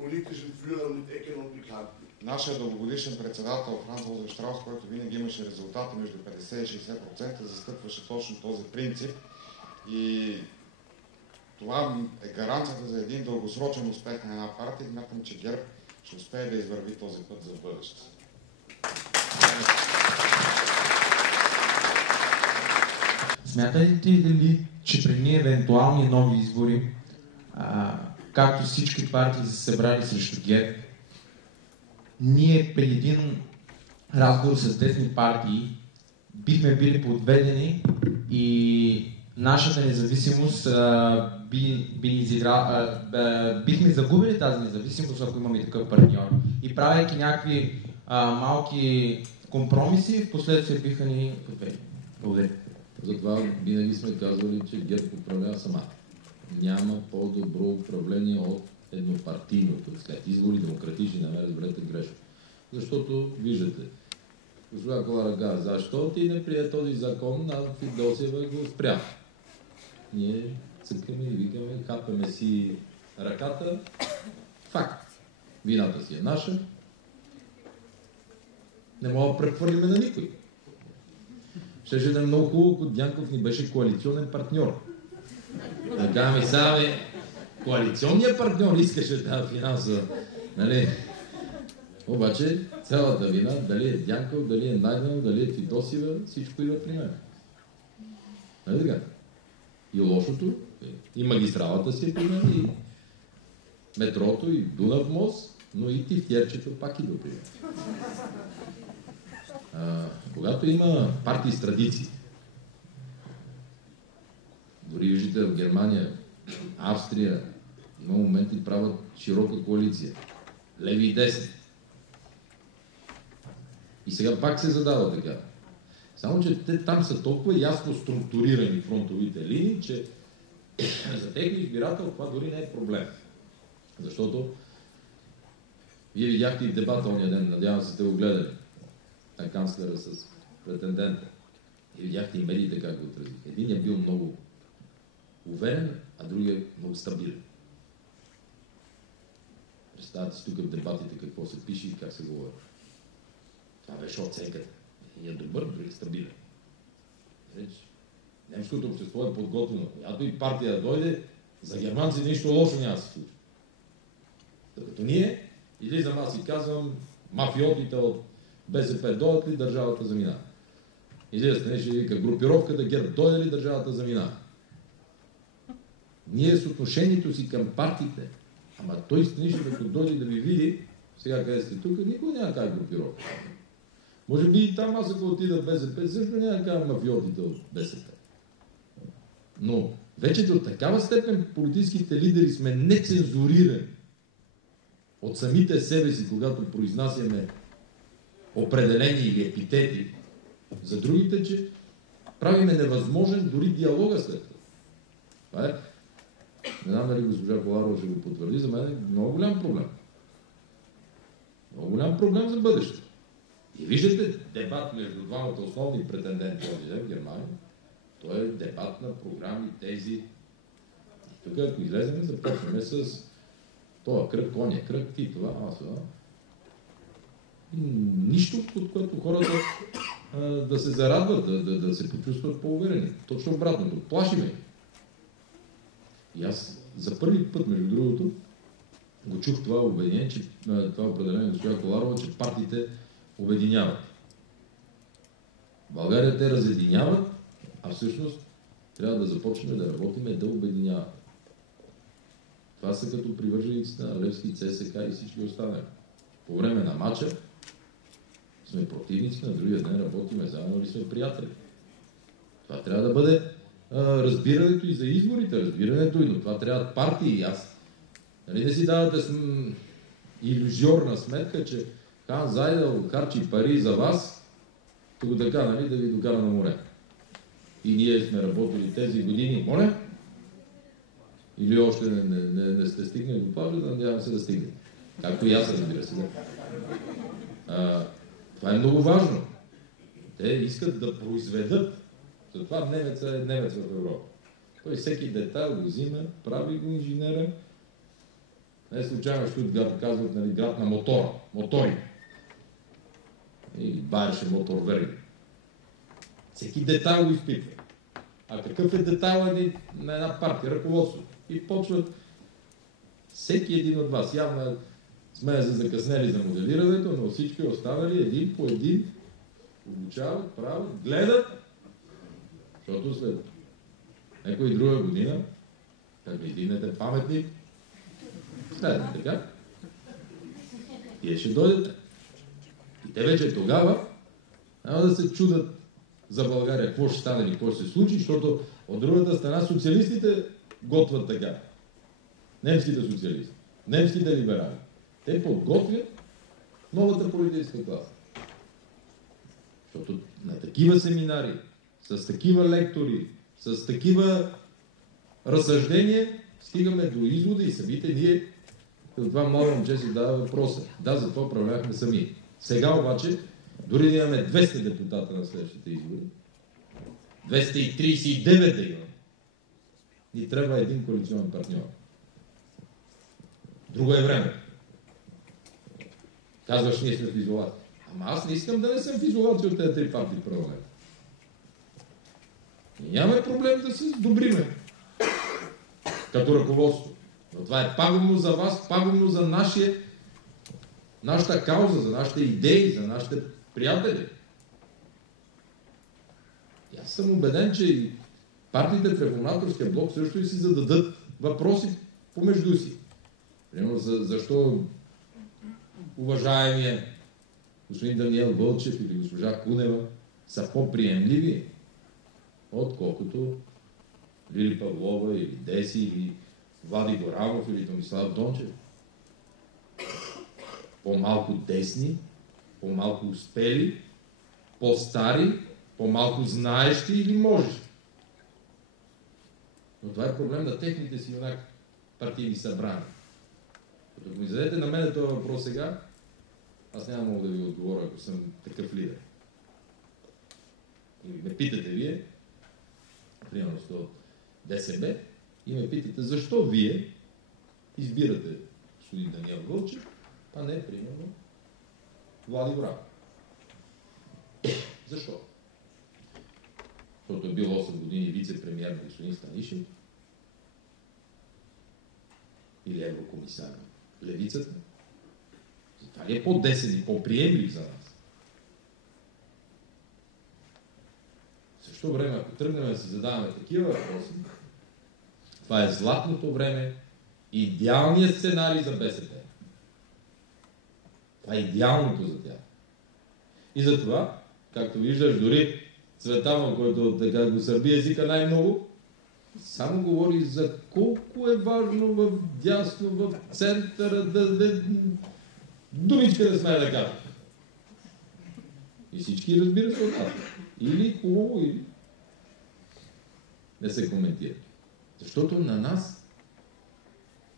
politischen Führern mit Ecken und mit Kanten. Нашия дългогодишен председател Франц Йозеф Штраус, който винаги имаше резултати между 50 и 60%, застъпваше точно този принцип. И това е гаранцията за един дългосрочен успех на една партия. Смятам, че ГЕРБ ще успее да извърви този път за бъдеще. Смятате ли, че при евентуални нови избори, както всички партии са събрали срещу ГЕРБ, ние при един разговор с десни партии бихме били подведени и нашата независимост бихме загубили тази независимост, ако имаме такъв партньор. И правейки някакви малки компромиси, в последствие биха ни подведени. Благодаря. Затова винаги сме казвали, че ГЕРБ управлява сама. Няма по-добро управление от еднопартийното. След избори демократични, не ме разберете грешно. Защото, виждате, госпожа Коларага, защо ти не прие този закон, на Фидосиева го спря? Ние цъкаме и викаме, хапаме си ръката. Факт. Вината си е наша. Не мога да прехвърлиме на никой. Щеше да е много хубаво, ако Дянков ни беше коалиционен партньор. Да кажем, сега коалиционният партньор искаше тази финансова, нали? Обаче цялата вина, дали е Дянков, дали е Найденов, дали е Фидосиева, всичко идва при мен. Нали така? И лошото, и магистралата си е при мен, и метрото, и Дунав мост, но и тефтерчето пак идва при мен. Когато има партии с традиции, дори виждате в Германия, Австрия, в много моменти правят широка коалиция. Леви и десни. И сега пак се задава така. Само, че те там са толкова ясно структурирани фронтовите линии, че за техния избирател това дори не е проблем. Защото вие видяхте и в дебата ония ден, надявам се сте го гледали, на канцлера с претендента. И видяхте и медиите как го отразиха. Единият бил много уверен, а другият много стабилен. Представете си тук в дебатите какво се пише и как се говори. Това беше оценката. Единият добър, другият стабилен. Немското общество е подготвено. Която и партия да дойде, за германци нищо лошо няма да се случи. Докато ние, излизам аз и казвам, мафиотите от БСП дойдат ли, държавата заминава. Излиза Станишев и вика, групировката ГЕРБ дойде ли, държавата заминава. Ние с отношението си към партиите, ама той Станишев, като дойде да ви види, сега къде сте тук, никой няма как групировка. Може би и там аз ако отида в БСП, също няма как мафиотите от БСП. Но вече до такава степен политическите лидери сме нецензурирани от самите себе си, когато произнасяме определени или епитети за другите, че правиме невъзможен дори диалога след това. Това е, не знам дали госпожа Коларова ще го потвърди, за мен е много голям проблем. Много голям проблем за бъдещето. И виждате дебат между двамата основни претенденти в Германия. Той е дебат на програми, тези. И тук, ако излезем, започваме с това кръг, коня кръг, ти това, аз това. И нищо, от което хората да се зарадват, да се почувстват по-уверени. Точно обратното. Плашиме. И аз за първи път, между другото, го чух това обединение, че това определение госпожа Коларова, че партиите обединяват. В България те разединяват, а всъщност трябва да започнем да работим и да обединяваме. Това са като привържениците на Левски, ЦСК и всички останали. По време на матча сме противници, на другия ден работиме заедно или сме приятели. Това трябва да бъде разбирането и за изборите, разбирането и, но това трябват партии и аз. Нали не си давате илюзиорна сметка, че Хан Зайдел харчи пари за вас, тук така, нали, да ви докара на море. И ние сме работили тези години, моля, или още не сте стигнали до плажа, надявам се да стигне. Както и аз, разбира се. Това е много важно. Те искат да произведат. Затова немеца е немец в Европа. Той всеки детайл го взима, прави го инженера. Не случайно Штутгарт казват, нали, град на мотора, мотори. И Байерше моторверги. Всеки детайл го изпитва. А какъв е детайл на една партия, ръководство? И почват всеки един от вас. Явно сме за закъснели за моделирането, но всички останали един по един обучават, правят, гледат, защото след някоя друга година, как ми дигнете паметник, следвате така, тие ще дойдете. И те вече тогава няма да се чудат за България какво ще стане и какво ще се случи, защото от другата страна социалистите готвят така. Немските социалисти, немските либерали. Те подготвят новата политическа класа. Защото на такива семинари, с такива лектори, с такива разсъждения, стигаме до извода и самите ние, като това младо момче си дава въпроса. Да, за това управлявахме сами. Сега обаче, дори да имаме 200 депутата на следващите избори, 239 да имаме, ни трябва един коалиционен партньор. Друго е време. Казваш, ние сме в изолация. Ама аз не искам да не съм в изолация от тези три партии в парламента. Нямаме проблем да се сдобриме като ръководство. Но това е пагубно за вас, пагубно за нашата кауза, за нашите идеи, за нашите приятели. И аз съм убеден, че и партиите в Реформаторския блок също и си зададат въпроси помежду си. Примерно, защо уважаемия господин Даниел Вълчев или госпожа Кунева са по-приемливи, отколкото Лили Павлова или Деси или Влади Горанов или Томислав Дончев. По-малко десни, по-малко успели, по-стари, по-малко знаещи или можещи. Но това е проблем на техните си юнаки партийни събрания. Като ми зададете на мен този въпрос сега, аз няма мога да ви отговоря, ако съм такъв лидер. И ме питате вие, примерно от ДСБ, и ме питате защо вие избирате господин Даниел Вълчев, а не, примерно, Влади Горанов. Защо? Защото е бил 8 години вице-премиер на господин Станишев или еврокомисар на левицата. Това ли е по-десен и по-приемлив за нас? В същото време, ако тръгнем да си задаваме такива въпроси, това е златното време, идеалният сценарий за БСП. Това е идеалното за тях. И затова, както виждаш, дори Цветанов, който така го сърби езика най-много, само говори за колко е важно в дясно, в центъра, да думичка да смее да кажа. И всички разбира се от това. Или хубаво, или не се коментира. Защото на нас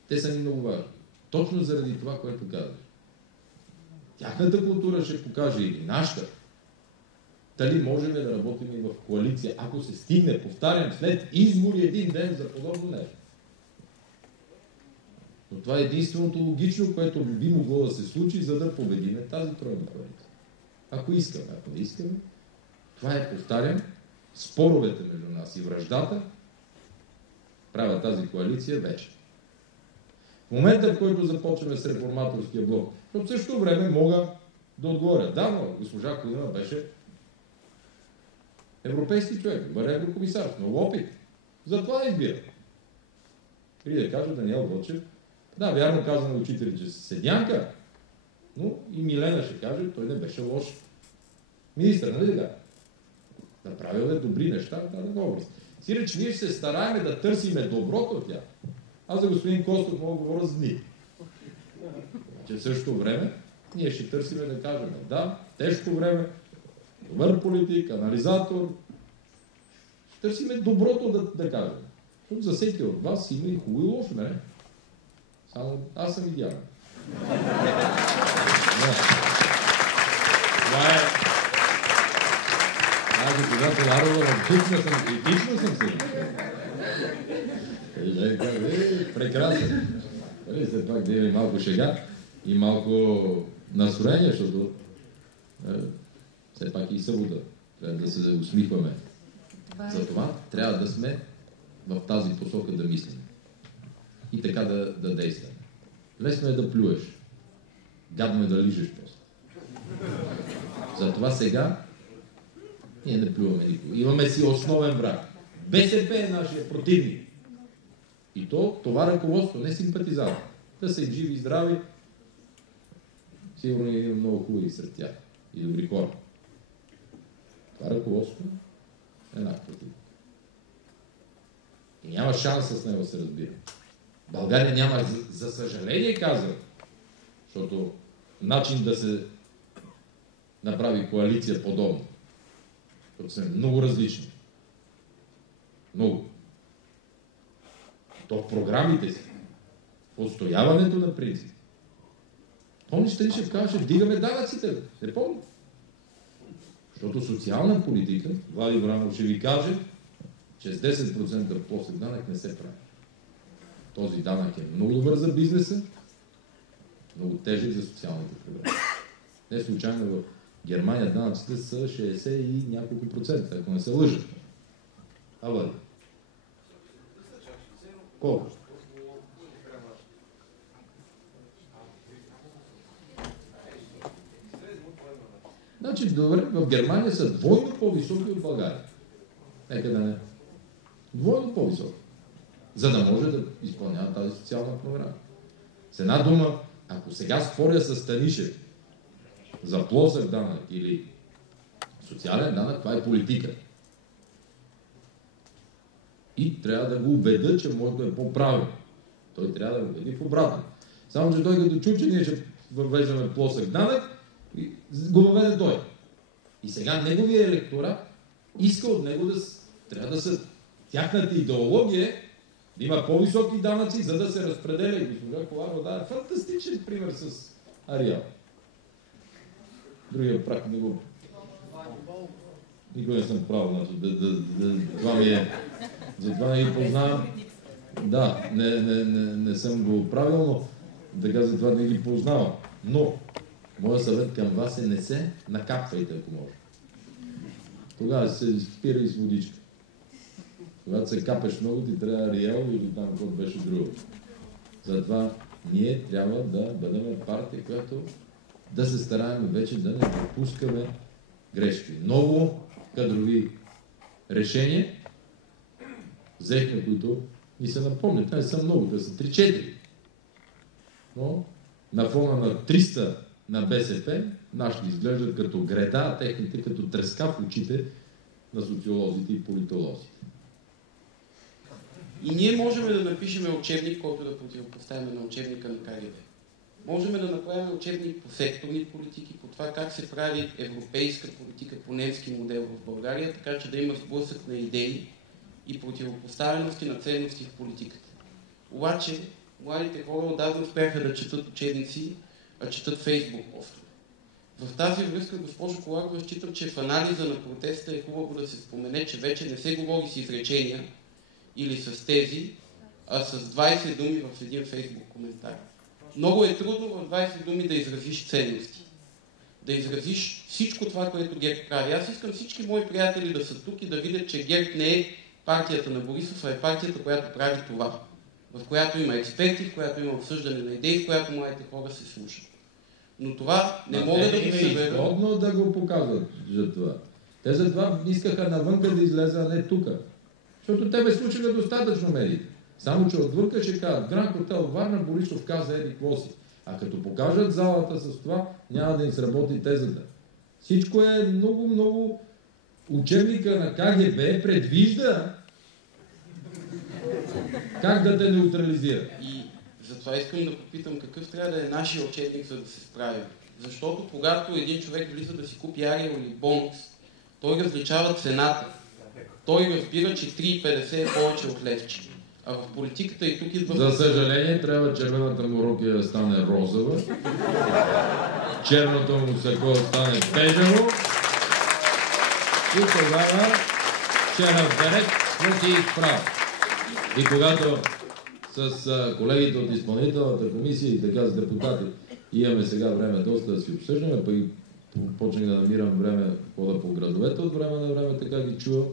те са ни много важни. Точно заради това, което казваш. Тяхната култура ще покаже или нашата, дали можем да работим и в коалиция, ако се стигне, повтарям, след избори един ден за подобно нещо. Но това е единственото логично, което би могло да се случи, за да победиме тази тройна коалиция. Ако искаме, ако не искаме, това е, повтарям, споровете между нас и враждата правят тази коалиция вече. В момента, в който започваме с Реформаторския блок, но в същото време мога да отговоря. Да, но госпожа Кунева беше европейски човек, бъде еврокомисар, с много опит. Затова да избира. Преди да кажа Даниел Вълчев, да, вярно каза на учителите, че седянка, но и Милена ще каже, той не беше лош министър, нали да? Направил е добри неща в тази област. Сиреч, ние ще се стараем да търсиме доброто от тях. Аз за господин Костов мога да говоря с дни. Че в същото време ние ще търсиме да кажем, да, тежко време, добър политик, анализатор. Ще търсиме доброто да кажем. Защото за всеки от вас има и хубаво и лошо, не? Само аз съм идеален. Това е... Аз, когато Ларова вдъхна съм, критично съм се. Прекрасен. Все пак да има малко шега и малко настроение, защото все пак и събота. Трябва да се усмихваме. Затова трябва да сме в тази посока да мислим. И така да действаме. Лесно е да плюеш. Гадно е да лижеш просто. Затова сега ние не плюваме никога. Имаме си основен враг. БСП е нашия противник. И това ръководство, не симпатизант. Да са им живи и здрави. Сигурно има много хубави сред тях. И добри хора. Това ръководство е наш противник. И няма шанс с него да се разбира. България няма, за съжаление казвам, защото начин да се направи коалиция подобна. Защото сме много различни. Много. То в програмите си, в отстояването на принцип. Помниш, Станишев казваше, вдигаме данъците. Не помня. Защото социална политика, Влади Горанов ще ви каже, че с 10% после данък не се прави. Този данък е много добър за бизнеса, много тежък за социалните програми. Не случайно в Германия данъците са 60 и няколко процента, ако не се лъжат. Ала. Колко? Значи, добре, в Германия са двойно по-високи от България. Нека да не. Двойно по-високи. За да може да изпълнява тази социална програма. С една дума, ако сега споря с Станишев за плосък данък или социален данък, това е политика. И трябва да го убедя, че може да е по-правилно. Той трябва да го убеди в обратно. Само, че той като чу, че ние ще въвеждаме плосък данък, го въведе той. И сега неговия електорат иска от него трябва да са тяхната идеология да има по-високи данъци, за да се разпределя. И госпожа Коларова даде фантастичен пример с Ариал. Другия прак не го... Никой не съм правил, това ми е... Затова не ги познавам. Да, не съм го правил, но така затова не ги познавам. Но, моят съвет към вас е не се накапвайте, ако може. Тогава се спира и с водичка. Когато се капеш много, ти трябва Ариел или там каквото беше друго. Затова ние трябва да бъдем партия, която да се стараем вече да не допускаме грешки. Много кадрови решения взехме, които ни се напомнят. Те са много, те са 3-4. Но на фона на 300 на БСП, нашите изглеждат като греда, а техните като треска в очите на социолозите и политолозите. И ние можем да напишем учебник, който да противопоставяме на учебника на КГБ. Можем да направим учебник по секторни политики, по това как се прави европейска политика по немски модел в България, така че да има сблъсък на идеи и противопоставености на ценности в политиката. Обаче, младите хора отдавна успяха да четат учебници, а четат Фейсбук постове. В тази връзка, госпожо Коларова, считам, че в анализа на протеста е хубаво да се спомене, че вече не се говори с изречения или с тези, а с 20 думи в един Фейсбук коментар. Много е трудно в 20 думи да изразиш ценности. Да изразиш всичко това, което ГЕРБ прави. Аз искам всички мои приятели да са тук и да видят, че ГЕРБ не е партията на Борисов, а е партията, която прави това. В която има експерти, в която има обсъждане на идеи, в която младите хора се слушат. Но това не мога да го събера. Трудно да го показват за това. Те затова искаха навънка да излезе, а не тук. Защото те ме слушаха достатъчно медиите. Само, че отвънка ще кажат, Гранд Хотел Варна, Борисов каза еди какво си. А като покажат залата с това, няма да им сработи тезата. Всичко е много учебника на КГБ предвижда как да те неутрализира. И затова искам да попитам какъв трябва да е нашия учебник, за да се справим. Защото когато един човек влиза да си купи Ариел или бонус, той различава цената. Той разбира, че 3,50 е повече от левче. А в политиката и тук идва... За съжаление, трябва червената му рокия да стане розова, черното му сако да стане бежево и тогава ще разбере какво си изправи. И когато с колегите от изпълнителната комисия и така с депутати имаме сега време доста да си обсъждаме, пък и почнах да намирам време хода по градовете, от време на време така ги чувам.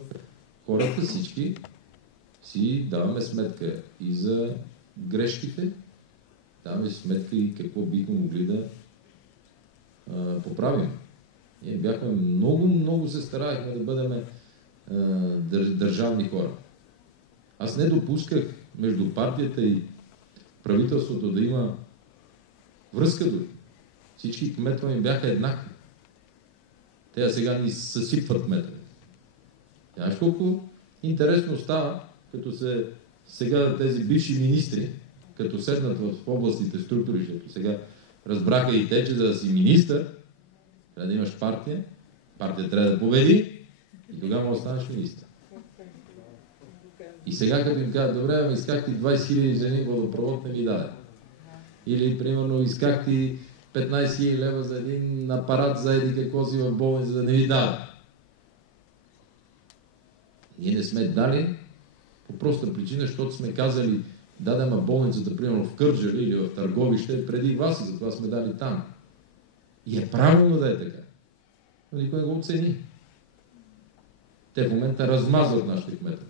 Хората всички си даваме сметка и за грешките, даваме сметка и какво бихме могли да поправим. Ние бяхме много се старахме да бъдем държавни хора. Аз не допусках между партията и правителството да има връзка дори. Всички кметове им бяха еднакви. Те сега ни съсипват метри. Знаеш колко интересно става, като сега тези бивши министри, като седнат в областните структури, защото сега разбраха и те, че за да си министър, трябва да имаш партия трябва да победи и тогава може да станеш министър. И сега като им казват, добре, исках ти 20 000 за един водопровод, не ми даде. Или, примерно, исках ти 15 000 лева за един апарат за еди какво си в болница, за да не ви даде. Ние не сме дали по проста причина, защото сме казали, дадема болницата, примерно в Кърджали или в Търговище, преди вас и затова сме дали там. И е правилно да е така. Но никой не го оцени. Те в момента размазват нашите кметове.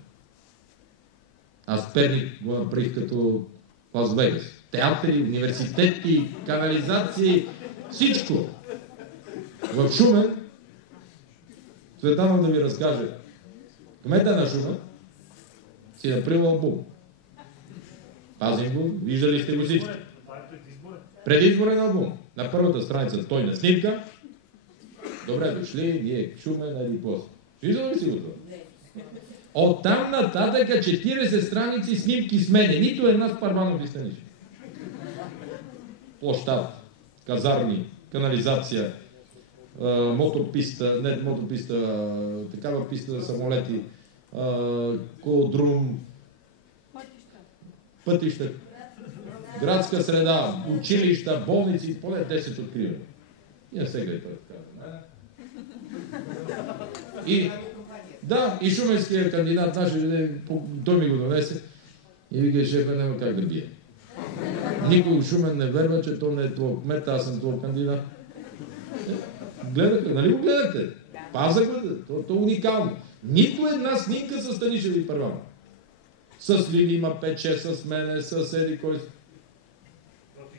Аз Перник го направих като Лас Вегас. Театри, университети, канализации, всичко. В Шумен, Цветанов да ви разкаже, кмета на Шумен си направил албум. Пазим го, виждали сте го всички. Предизборен албум. На първата страница той на снимка. Добре дошли, ние Шумен или после. Виждали ли си го това? Оттам нататък 40 страници снимки с мене. Нито една с Първанов и Станишев. Площад, казарми, канализация, мотописта, такава писта за самолети, колодрум, пътища, градска среда, училища, болници, поне 10 откриваме. И не се гледа така. И да, и шуменският кандидат, той ми го донесе и вика, шефа, няма как да бие. Никой в Шумен не верва, че то не е твой кмет, аз съм твой кандидат. Гледахте, нали го гледахте? Пазах го, то е уникално. Нито една снимка с Станишев и Първанов. С Лили има 5-6, с мене, с Еди кой. В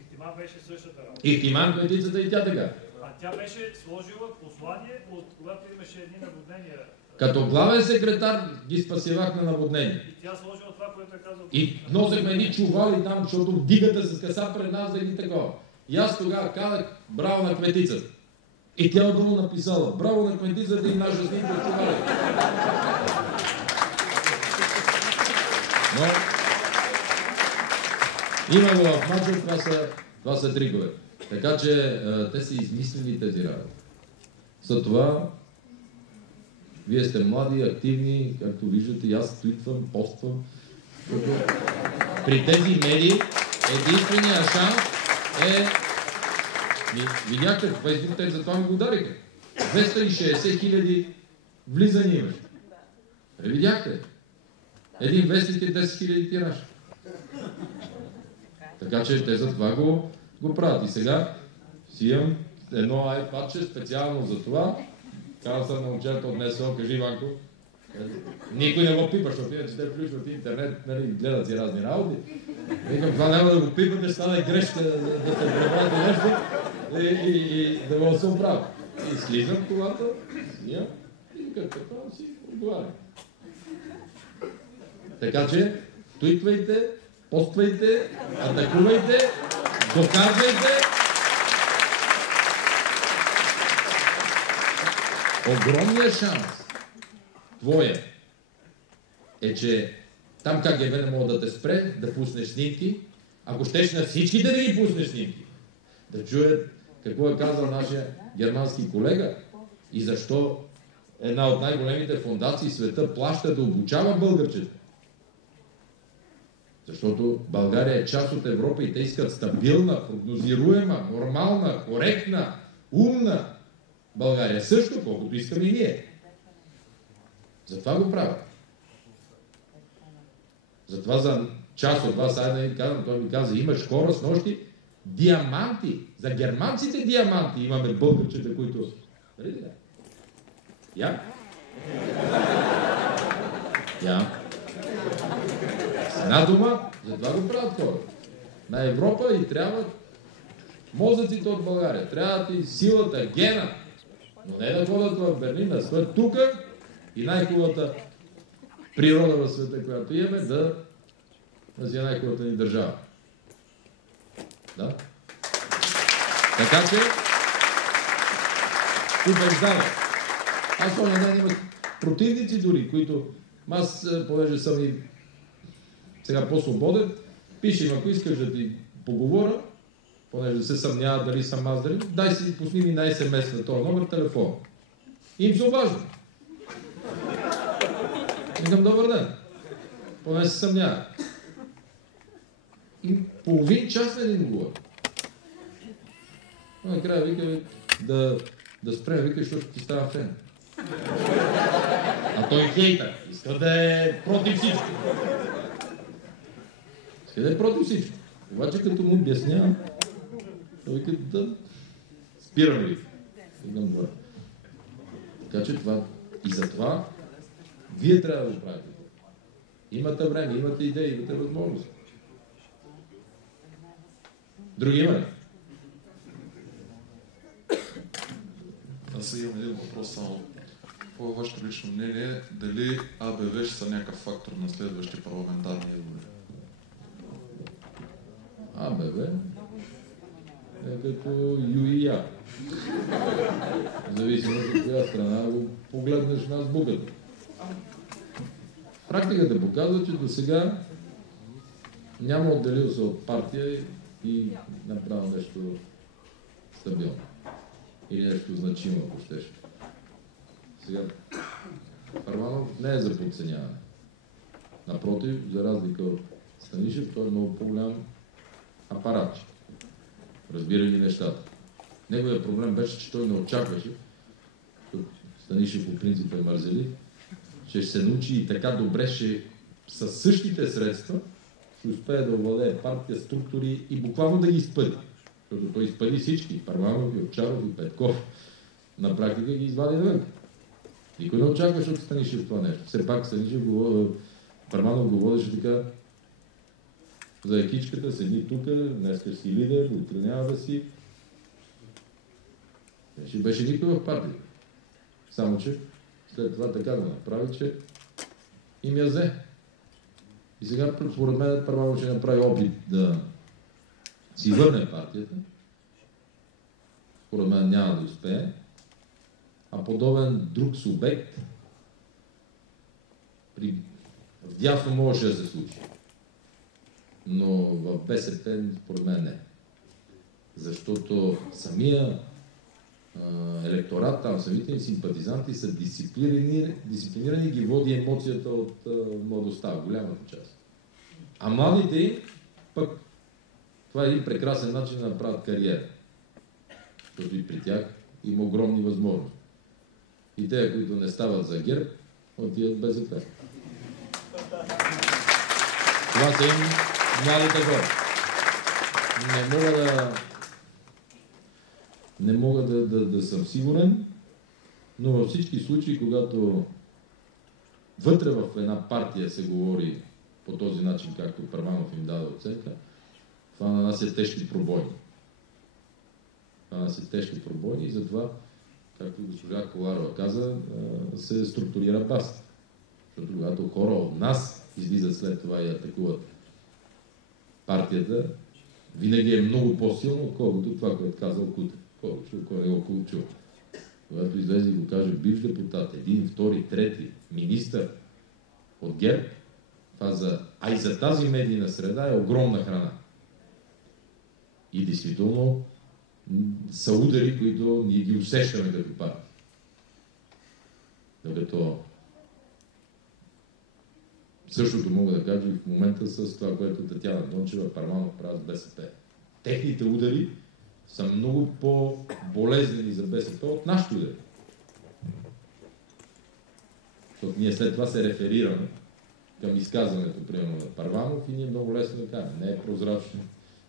Ихтиман беше същата работа. Ихтиман, кметицата и тя така. А тя беше сложила послание, от когато имаше едни наводнения. Като главен секретар ги спасявах на наводнение. И тя сложила това, което е казал. И носехме едни чували там, защото вдигата с къса пред нас да ги такова. И аз тогава казах, браво на кметицата. И тя отдолу написала, браво на кметицата и наша снимка чували. Но има го в Мачо, това са трикове. Така че те са измислили тези работи. За това вие сте млади, активни, както виждате, аз твитвам, поствам. При тези медии единствения шанс е... Видяхте, в Facebook те за това ми го удариха. 260 хиляди влизания имаш. Видяхте? Един вестник е 10 хиляди тираж. Така че те за това го правят. И сега си имам едно iPad-че специално за това. Казал съм на момчето днес, кажи Иванко. Никой не го пипа, защото иначе те включват интернет, нали, гледат си разни работи. Викам, това няма да го пипате, ще стане грешка да се пребрате нещо и да го се оправя. И слизам в колата, снимам и като това си отговарям. Така че, твитвайте, поствайте, атакувайте, доказвайте. Огромният шанс твоя е, че там КГБ не мога да те спре, да пуснеш снимки, ако щеш на всичките да ги пуснеш снимки, да чуят какво е казал нашия германски колега и защо една от най-големите фондации в света плаща да обучава българчета. Защото България е част от Европа и те искат стабилна, прогнозируема, нормална, коректна, умна България също, колкото искаме и ние. Затова го правят. Затова за част от вас, да ви казвам, той ми каза, имаш хора с нощи, диаманти. За германците диаманти имаме българчета, които... Нали така? Я? Я? С една дума, затова го правят хора. На Европа и трябва мозъците от България. Трябва и силата, гена. Но не да ходят в Берлин, да свърт тук и най-хубавата природа в света, която имаме, да си е най-хубавата ни държава. Да? Така че, убеждава. Аз оня ден имах противници дори, които аз, понеже съм и сега по-свободен, пишем, ако искаш да ти поговоря, понеже се съмнява дали съм аз, дали, дай си, пусни ми на СМС на този номер телефон. И им се обаждам. Викам, добър ден. Поне се съмнява. И половин час не им говоря. Накрая вика да спрем, вика, защото ти става фен. А той хейтър. Иска да е против всичко. Иска да е против всичко. Обаче като му обяснява, той вика да спираме ли. Така че това и за това вие трябва да го правите. Имате време, имате идеи, имате възможност. Други има ли? Аз имам един въпрос само. Какво е вашето лично мнение? Дали АБВ ще са някакъв фактор на следващи парламентарни избори? АБВ е като ЮИЯ. Зависимо от коя страна го погледнеш на азбуката. Практиката показва, че до сега няма отделил се от партия и направил нещо стабилно. Или нещо значимо, ако щеш. Сега, Първанов не е за подценяване. Напротив, за разлика от Станишев, той е много по-голям апарат. Разбира ли нещата? Неговият проблем беше, че той не очакваше, защото Станишев по принцип е мързелив, че ще се научи и така добре, че със същите средства ще успее да овладее партия, структури и буквално да ги изпъди. Защото той изпъди всички. Първанов и Овчаров и Петков. На практика ги извади навън. Никой не очакваше от Станишев това нещо. Все пак Първанов го водеше така за екичката, седи тук, днеска си лидер, утре няма да си. Не беше никой в партията. Само, че след това така да направи, че им я взе. И сега, според мен, Първанов ще направи опит да си върне партията. Според мен няма да успее. А подобен друг субект вдясно можеше да се случи. Но в БСП, според мен, не. Защото самия електорат, там самите симпатизанти са дисциплинирани, ги води емоцията от младостта, голямата част. А младите пък това е един прекрасен начин да направят кариера. Защото и при тях има огромни възможности. И те, които не стават за ГЕРБ, отиват БСП. Това са им младите хора. Не мога да съм сигурен, но във всички случаи, когато вътре в една партия се говори по този начин, както Първанов им даде оценка, това нанася тежки пробойни. И затова, както госпожа Коларова каза, се структурира баста. Защото когато хора от нас излизат след това и атакуват партията, винаги е много по-силно, отколкото това, което казал Кутев. Кой не го чул. Когато излезе и го каже бивш депутат, един, втори, трети, министър от ГЕРБ, а и за тази медийна среда е огромна храна. И действително са удари, които ние ги усещаме като партия. Докато същото мога да кажа и в момента с това, което Татяна Дончева, Първанов правят с БСП. Техните удари са много по-болезнени за БСП от нашите удари. Защото ние след това се реферираме към изказването, примерно, на Първанов и ние много лесно да кажем. Не е прозрачно,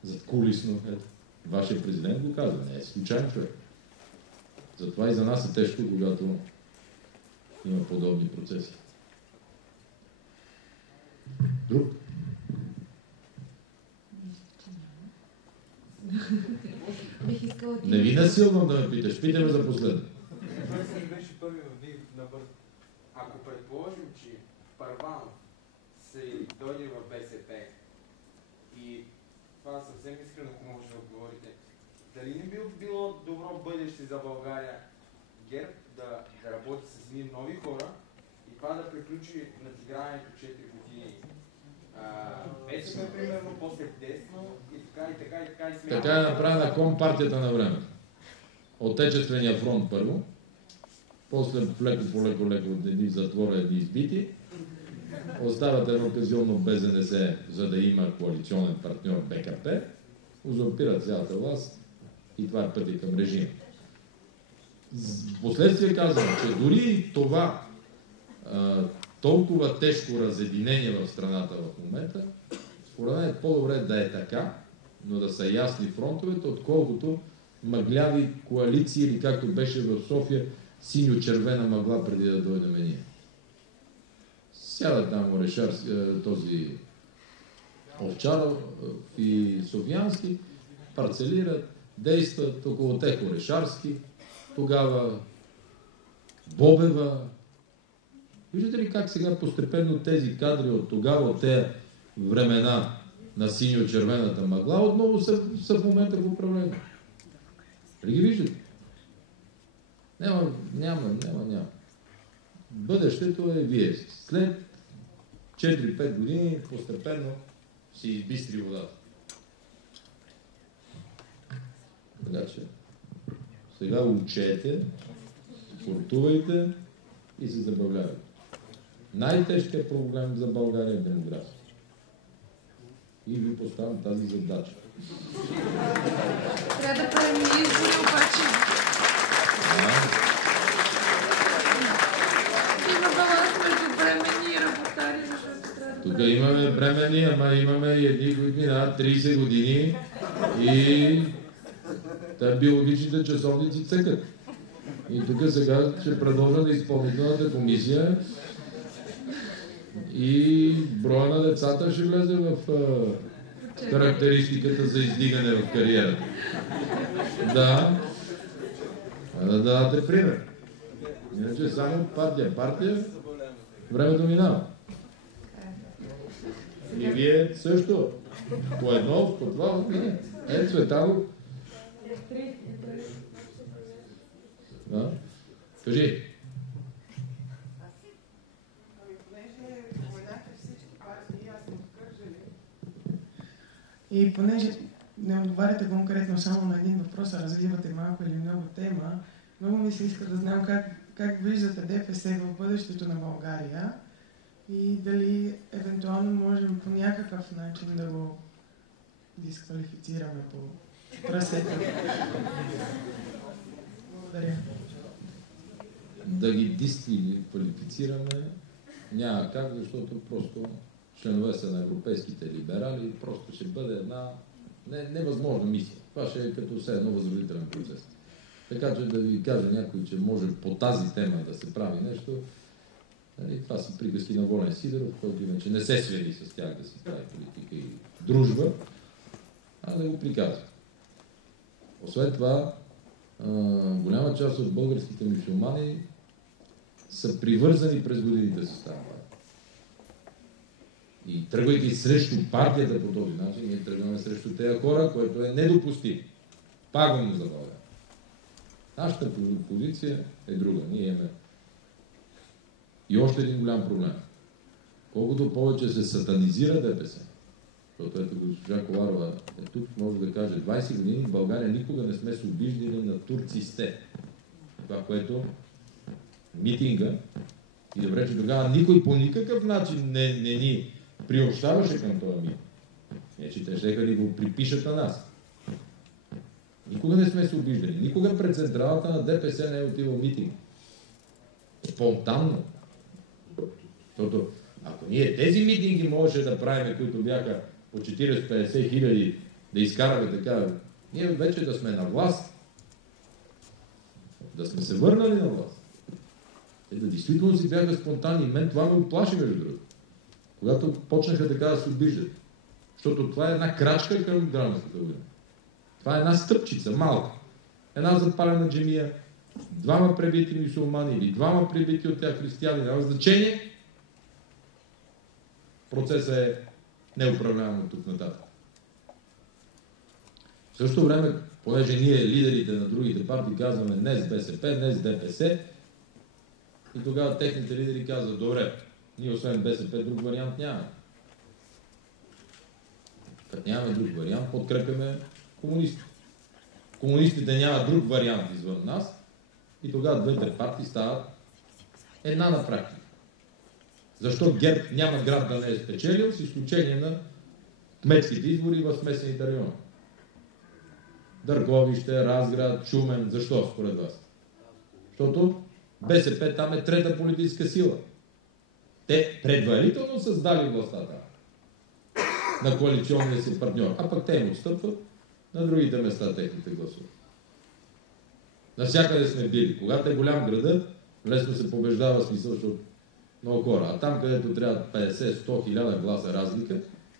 задкулисно. Вашия президент го казва. Не е случайен човек. Затова и за нас е тежко, когато има подобни процеси. Друг? Не ви насилвам да ме питаш. Питаме за последно. Беше първи набързо. Ако предположим, че Първанов се дойде в БСП и това съвсем искрено, ако може да отговорите, дали не би било добро бъдеще за България ГЕРБ да работи с едни нови хора и това да приключи надиграването 4 години? БСП, примерно, после десно и така и смятам. Така е направена компартията на време. Отечествения фронт първо, после леко едни затвора, едни избити, остават едно казионно БЗНС, за да има коалиционен партньор БКП, узурпират цялата власт и това е пътя към режим. Впоследствие казвам, че дори това толкова тежко разединение в страната в момента, според мен е по-добре да е така, но да са ясни фронтовете, отколкото мъгляви коалиции или както беше в София, синьо-червена мъгла преди да дойдем ние. Сядат там Орешарски, този Овчаров и Софиянски, парцелират, действат около тех Орешарски, тогава Бобева. Виждате ли как сега постепенно тези кадри от тогава, от тези времена на синьо-червената мъгла, отново са в момента в управление. Ли ги виждате? Няма. Бъдещето е вие. След 4-5 години постепенно си избистри водата. Така че сега учете, спортувайте и се забавлявайте. Най-тежкият проблем за България е демография. И ви поставям тази задача. Трябва да правим избори, обаче. Има баланс между бремени и работари, защото трябва да... Тук имаме бремени, ама имаме и едни, които минават 30 години и биологичните часовници цъкат. И тук сега ще предложа на изпълнителната комисия и броя на децата ще влезе в характеристиката за издигане в кариерата. Да давате пример. Иначе само партия, времето минава. И вие също. По едно, по това, не. Цветанов. Да? Кажи. И понеже не отговаряте конкретно само на един въпрос, а развивате малко или много тема, много ми се иска да знам как виждате ДПС в бъдещето на България и дали евентуално можем по някакъв начин да го дисквалифицираме по пръсета. Благодаря. Да ги дисквалифицираме няма как, защото просто членове са на европейските либерали, просто ще бъде една невъзможна мисия. Това ще е като все едно възродителен процес. Така че да ви кажа някой, че може по тази тема да се прави нещо, това са приказки на Волен Сидеров, който иначе не се свери с тях да си прави политика и дружба, а да го приказва. Освен това, голяма част от българските мюсюлмани са привързани през годините с тази партия. И тръгвайки срещу партията по този начин, ние тръгваме срещу тези хора, което е недопустимо. Пагубно за България. Нашата позиция е друга. Ние имаме и още един голям проблем. Колкото повече се сатанизира ДПС, защото ето госпожа Коларова е тук, може да каже, 20 години в България никога не сме се обиждали на турцисте. Това, което митинга, и добре, че тогава никой по никакъв начин не ни приобщаваше към това митинг. Не, че те ще ни го припишат на нас. Никога не сме се обиждали. Никога пред централата на ДПС не е отивал митинг. Спонтанно. Защото ако ние тези митинги можеше да правим, които бяха по 40-50 хиляди, да изкараме така, ние вече да сме на власт, да сме се върнали на власт. Да действително си бяха спонтанни. Мен това ме оплаши, между другото. Когато почнаха така да се обиждат. Защото това е една крачка към гражданската война. Това е една стъпчица, малка. Една запалена джемия, двама пребити мюсюлмани или двама пребити от тях християни. Няма значение. Процесът е неуправляем от тук нататък. В същото време, понеже ние, лидерите на другите партии, казваме не с БСП, не с ДПС, и тогава техните лидери казват, добре, ние освен БСП друг вариант нямаме. Като нямаме друг вариант, подкрепяме комунистите. Комунистите нямат друг вариант извън нас и тогава двете партии стават една на практика. Защо ГЕРБ няма град да не е спечелил, с изключение на кметските избори в смесените райони? Дърговище, Разград, Шумен. Защо според вас? Защото БСП там е трета политическа сила. Те предварително създали властта на коалиционния си партньор, а пък те им отстъпват на другите места техните гласове. Навсякъде сме били. Когато е голям градът, лесно се побеждава смисъл, защото много хора. А там, където трябва 50, 100, 1000 гласа разлика,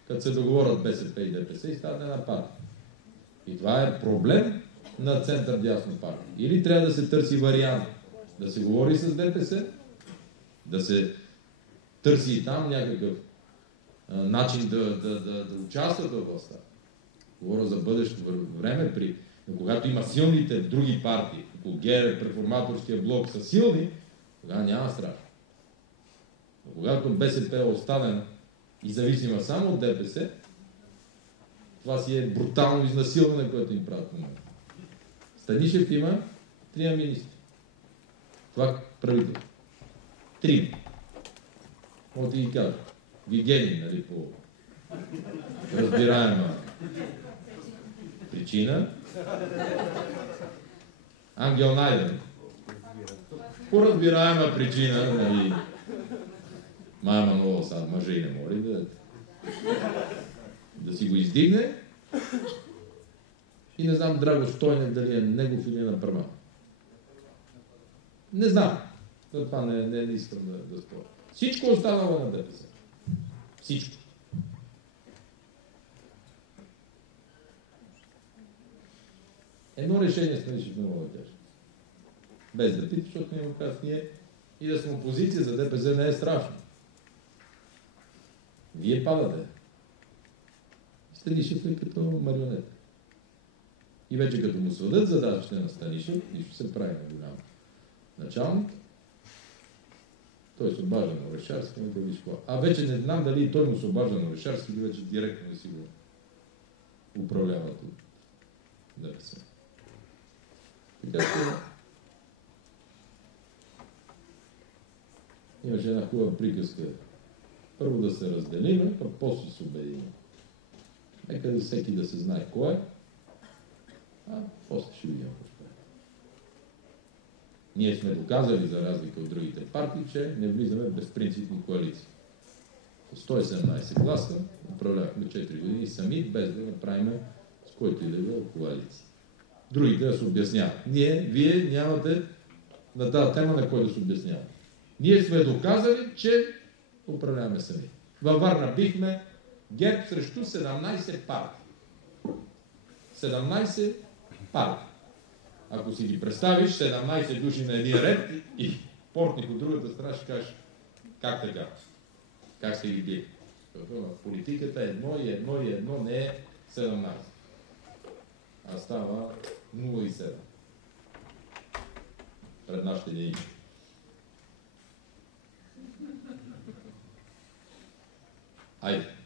като се договорят БСП и ДПС и стават една партия. И това е проблем на център-дясно партия. Или трябва да се търси вариант да се говори с ДПС, да се търси и там някакъв начин да участват във властта. Говоря за бъдещето време, но когато има силните други партии, ако ГЕРБ, Реформаторския блок са силни, тогава няма страх. Но когато БСП е оставена и зависима само от ДПС, това си е брутално изнасилване, което им правят в момента. Станишев има 3 министри. Това правителство. 3. Мога да ги кажа. Вигенин, нали, по разбираема причина. Ангел Найден. По разбираема причина, нали, Мая Манолова са мъже и не може да си го издигне. И не знам Драго Стойнев дали е негов или на Първа. Не знам. Това не искам да споря. Всичко останало на ДПС. Всичко. Едно решение сме решили много да кажем. Без да пита, защото не му казват ние и да сме опозиция за ДПС не е страшно. Вие падате. Станишев е като марионетка. И вече като му сведат задачите на Станишев, нищо се прави на голям началник, той се обажда на Орешарски, не да виж какво. А вече не знам дали той му се обажда на Орешарски или вече директно да си го управляват от ДПС. Така че имаше една хубава приказка. Първо да се разделиме, а после се обедиме. Нека да всеки да се знае кой е, а после ще видим какво ще е. Ние сме доказали, за разлика от другите партии, че не влизаме в безпринципни коалиции. По 117 гласа управлявахме 4 години сами, без да направим с който и да било коалиции. Другите да се обясняват. Вие нямате на тази тема на кой да се обяснява. Ние сме доказали, че управляваме сами. Във Варна бихме ГЕРБ срещу 17 партии. 17 партии. Ако си ги представиш, 17 души на един ред и портник от другата страна ще кажеш как така? Как се ги бие? Защото политиката е 1 и 1 и 1 не е 17. А става 0 и 7. Пред нашите единици. Айде.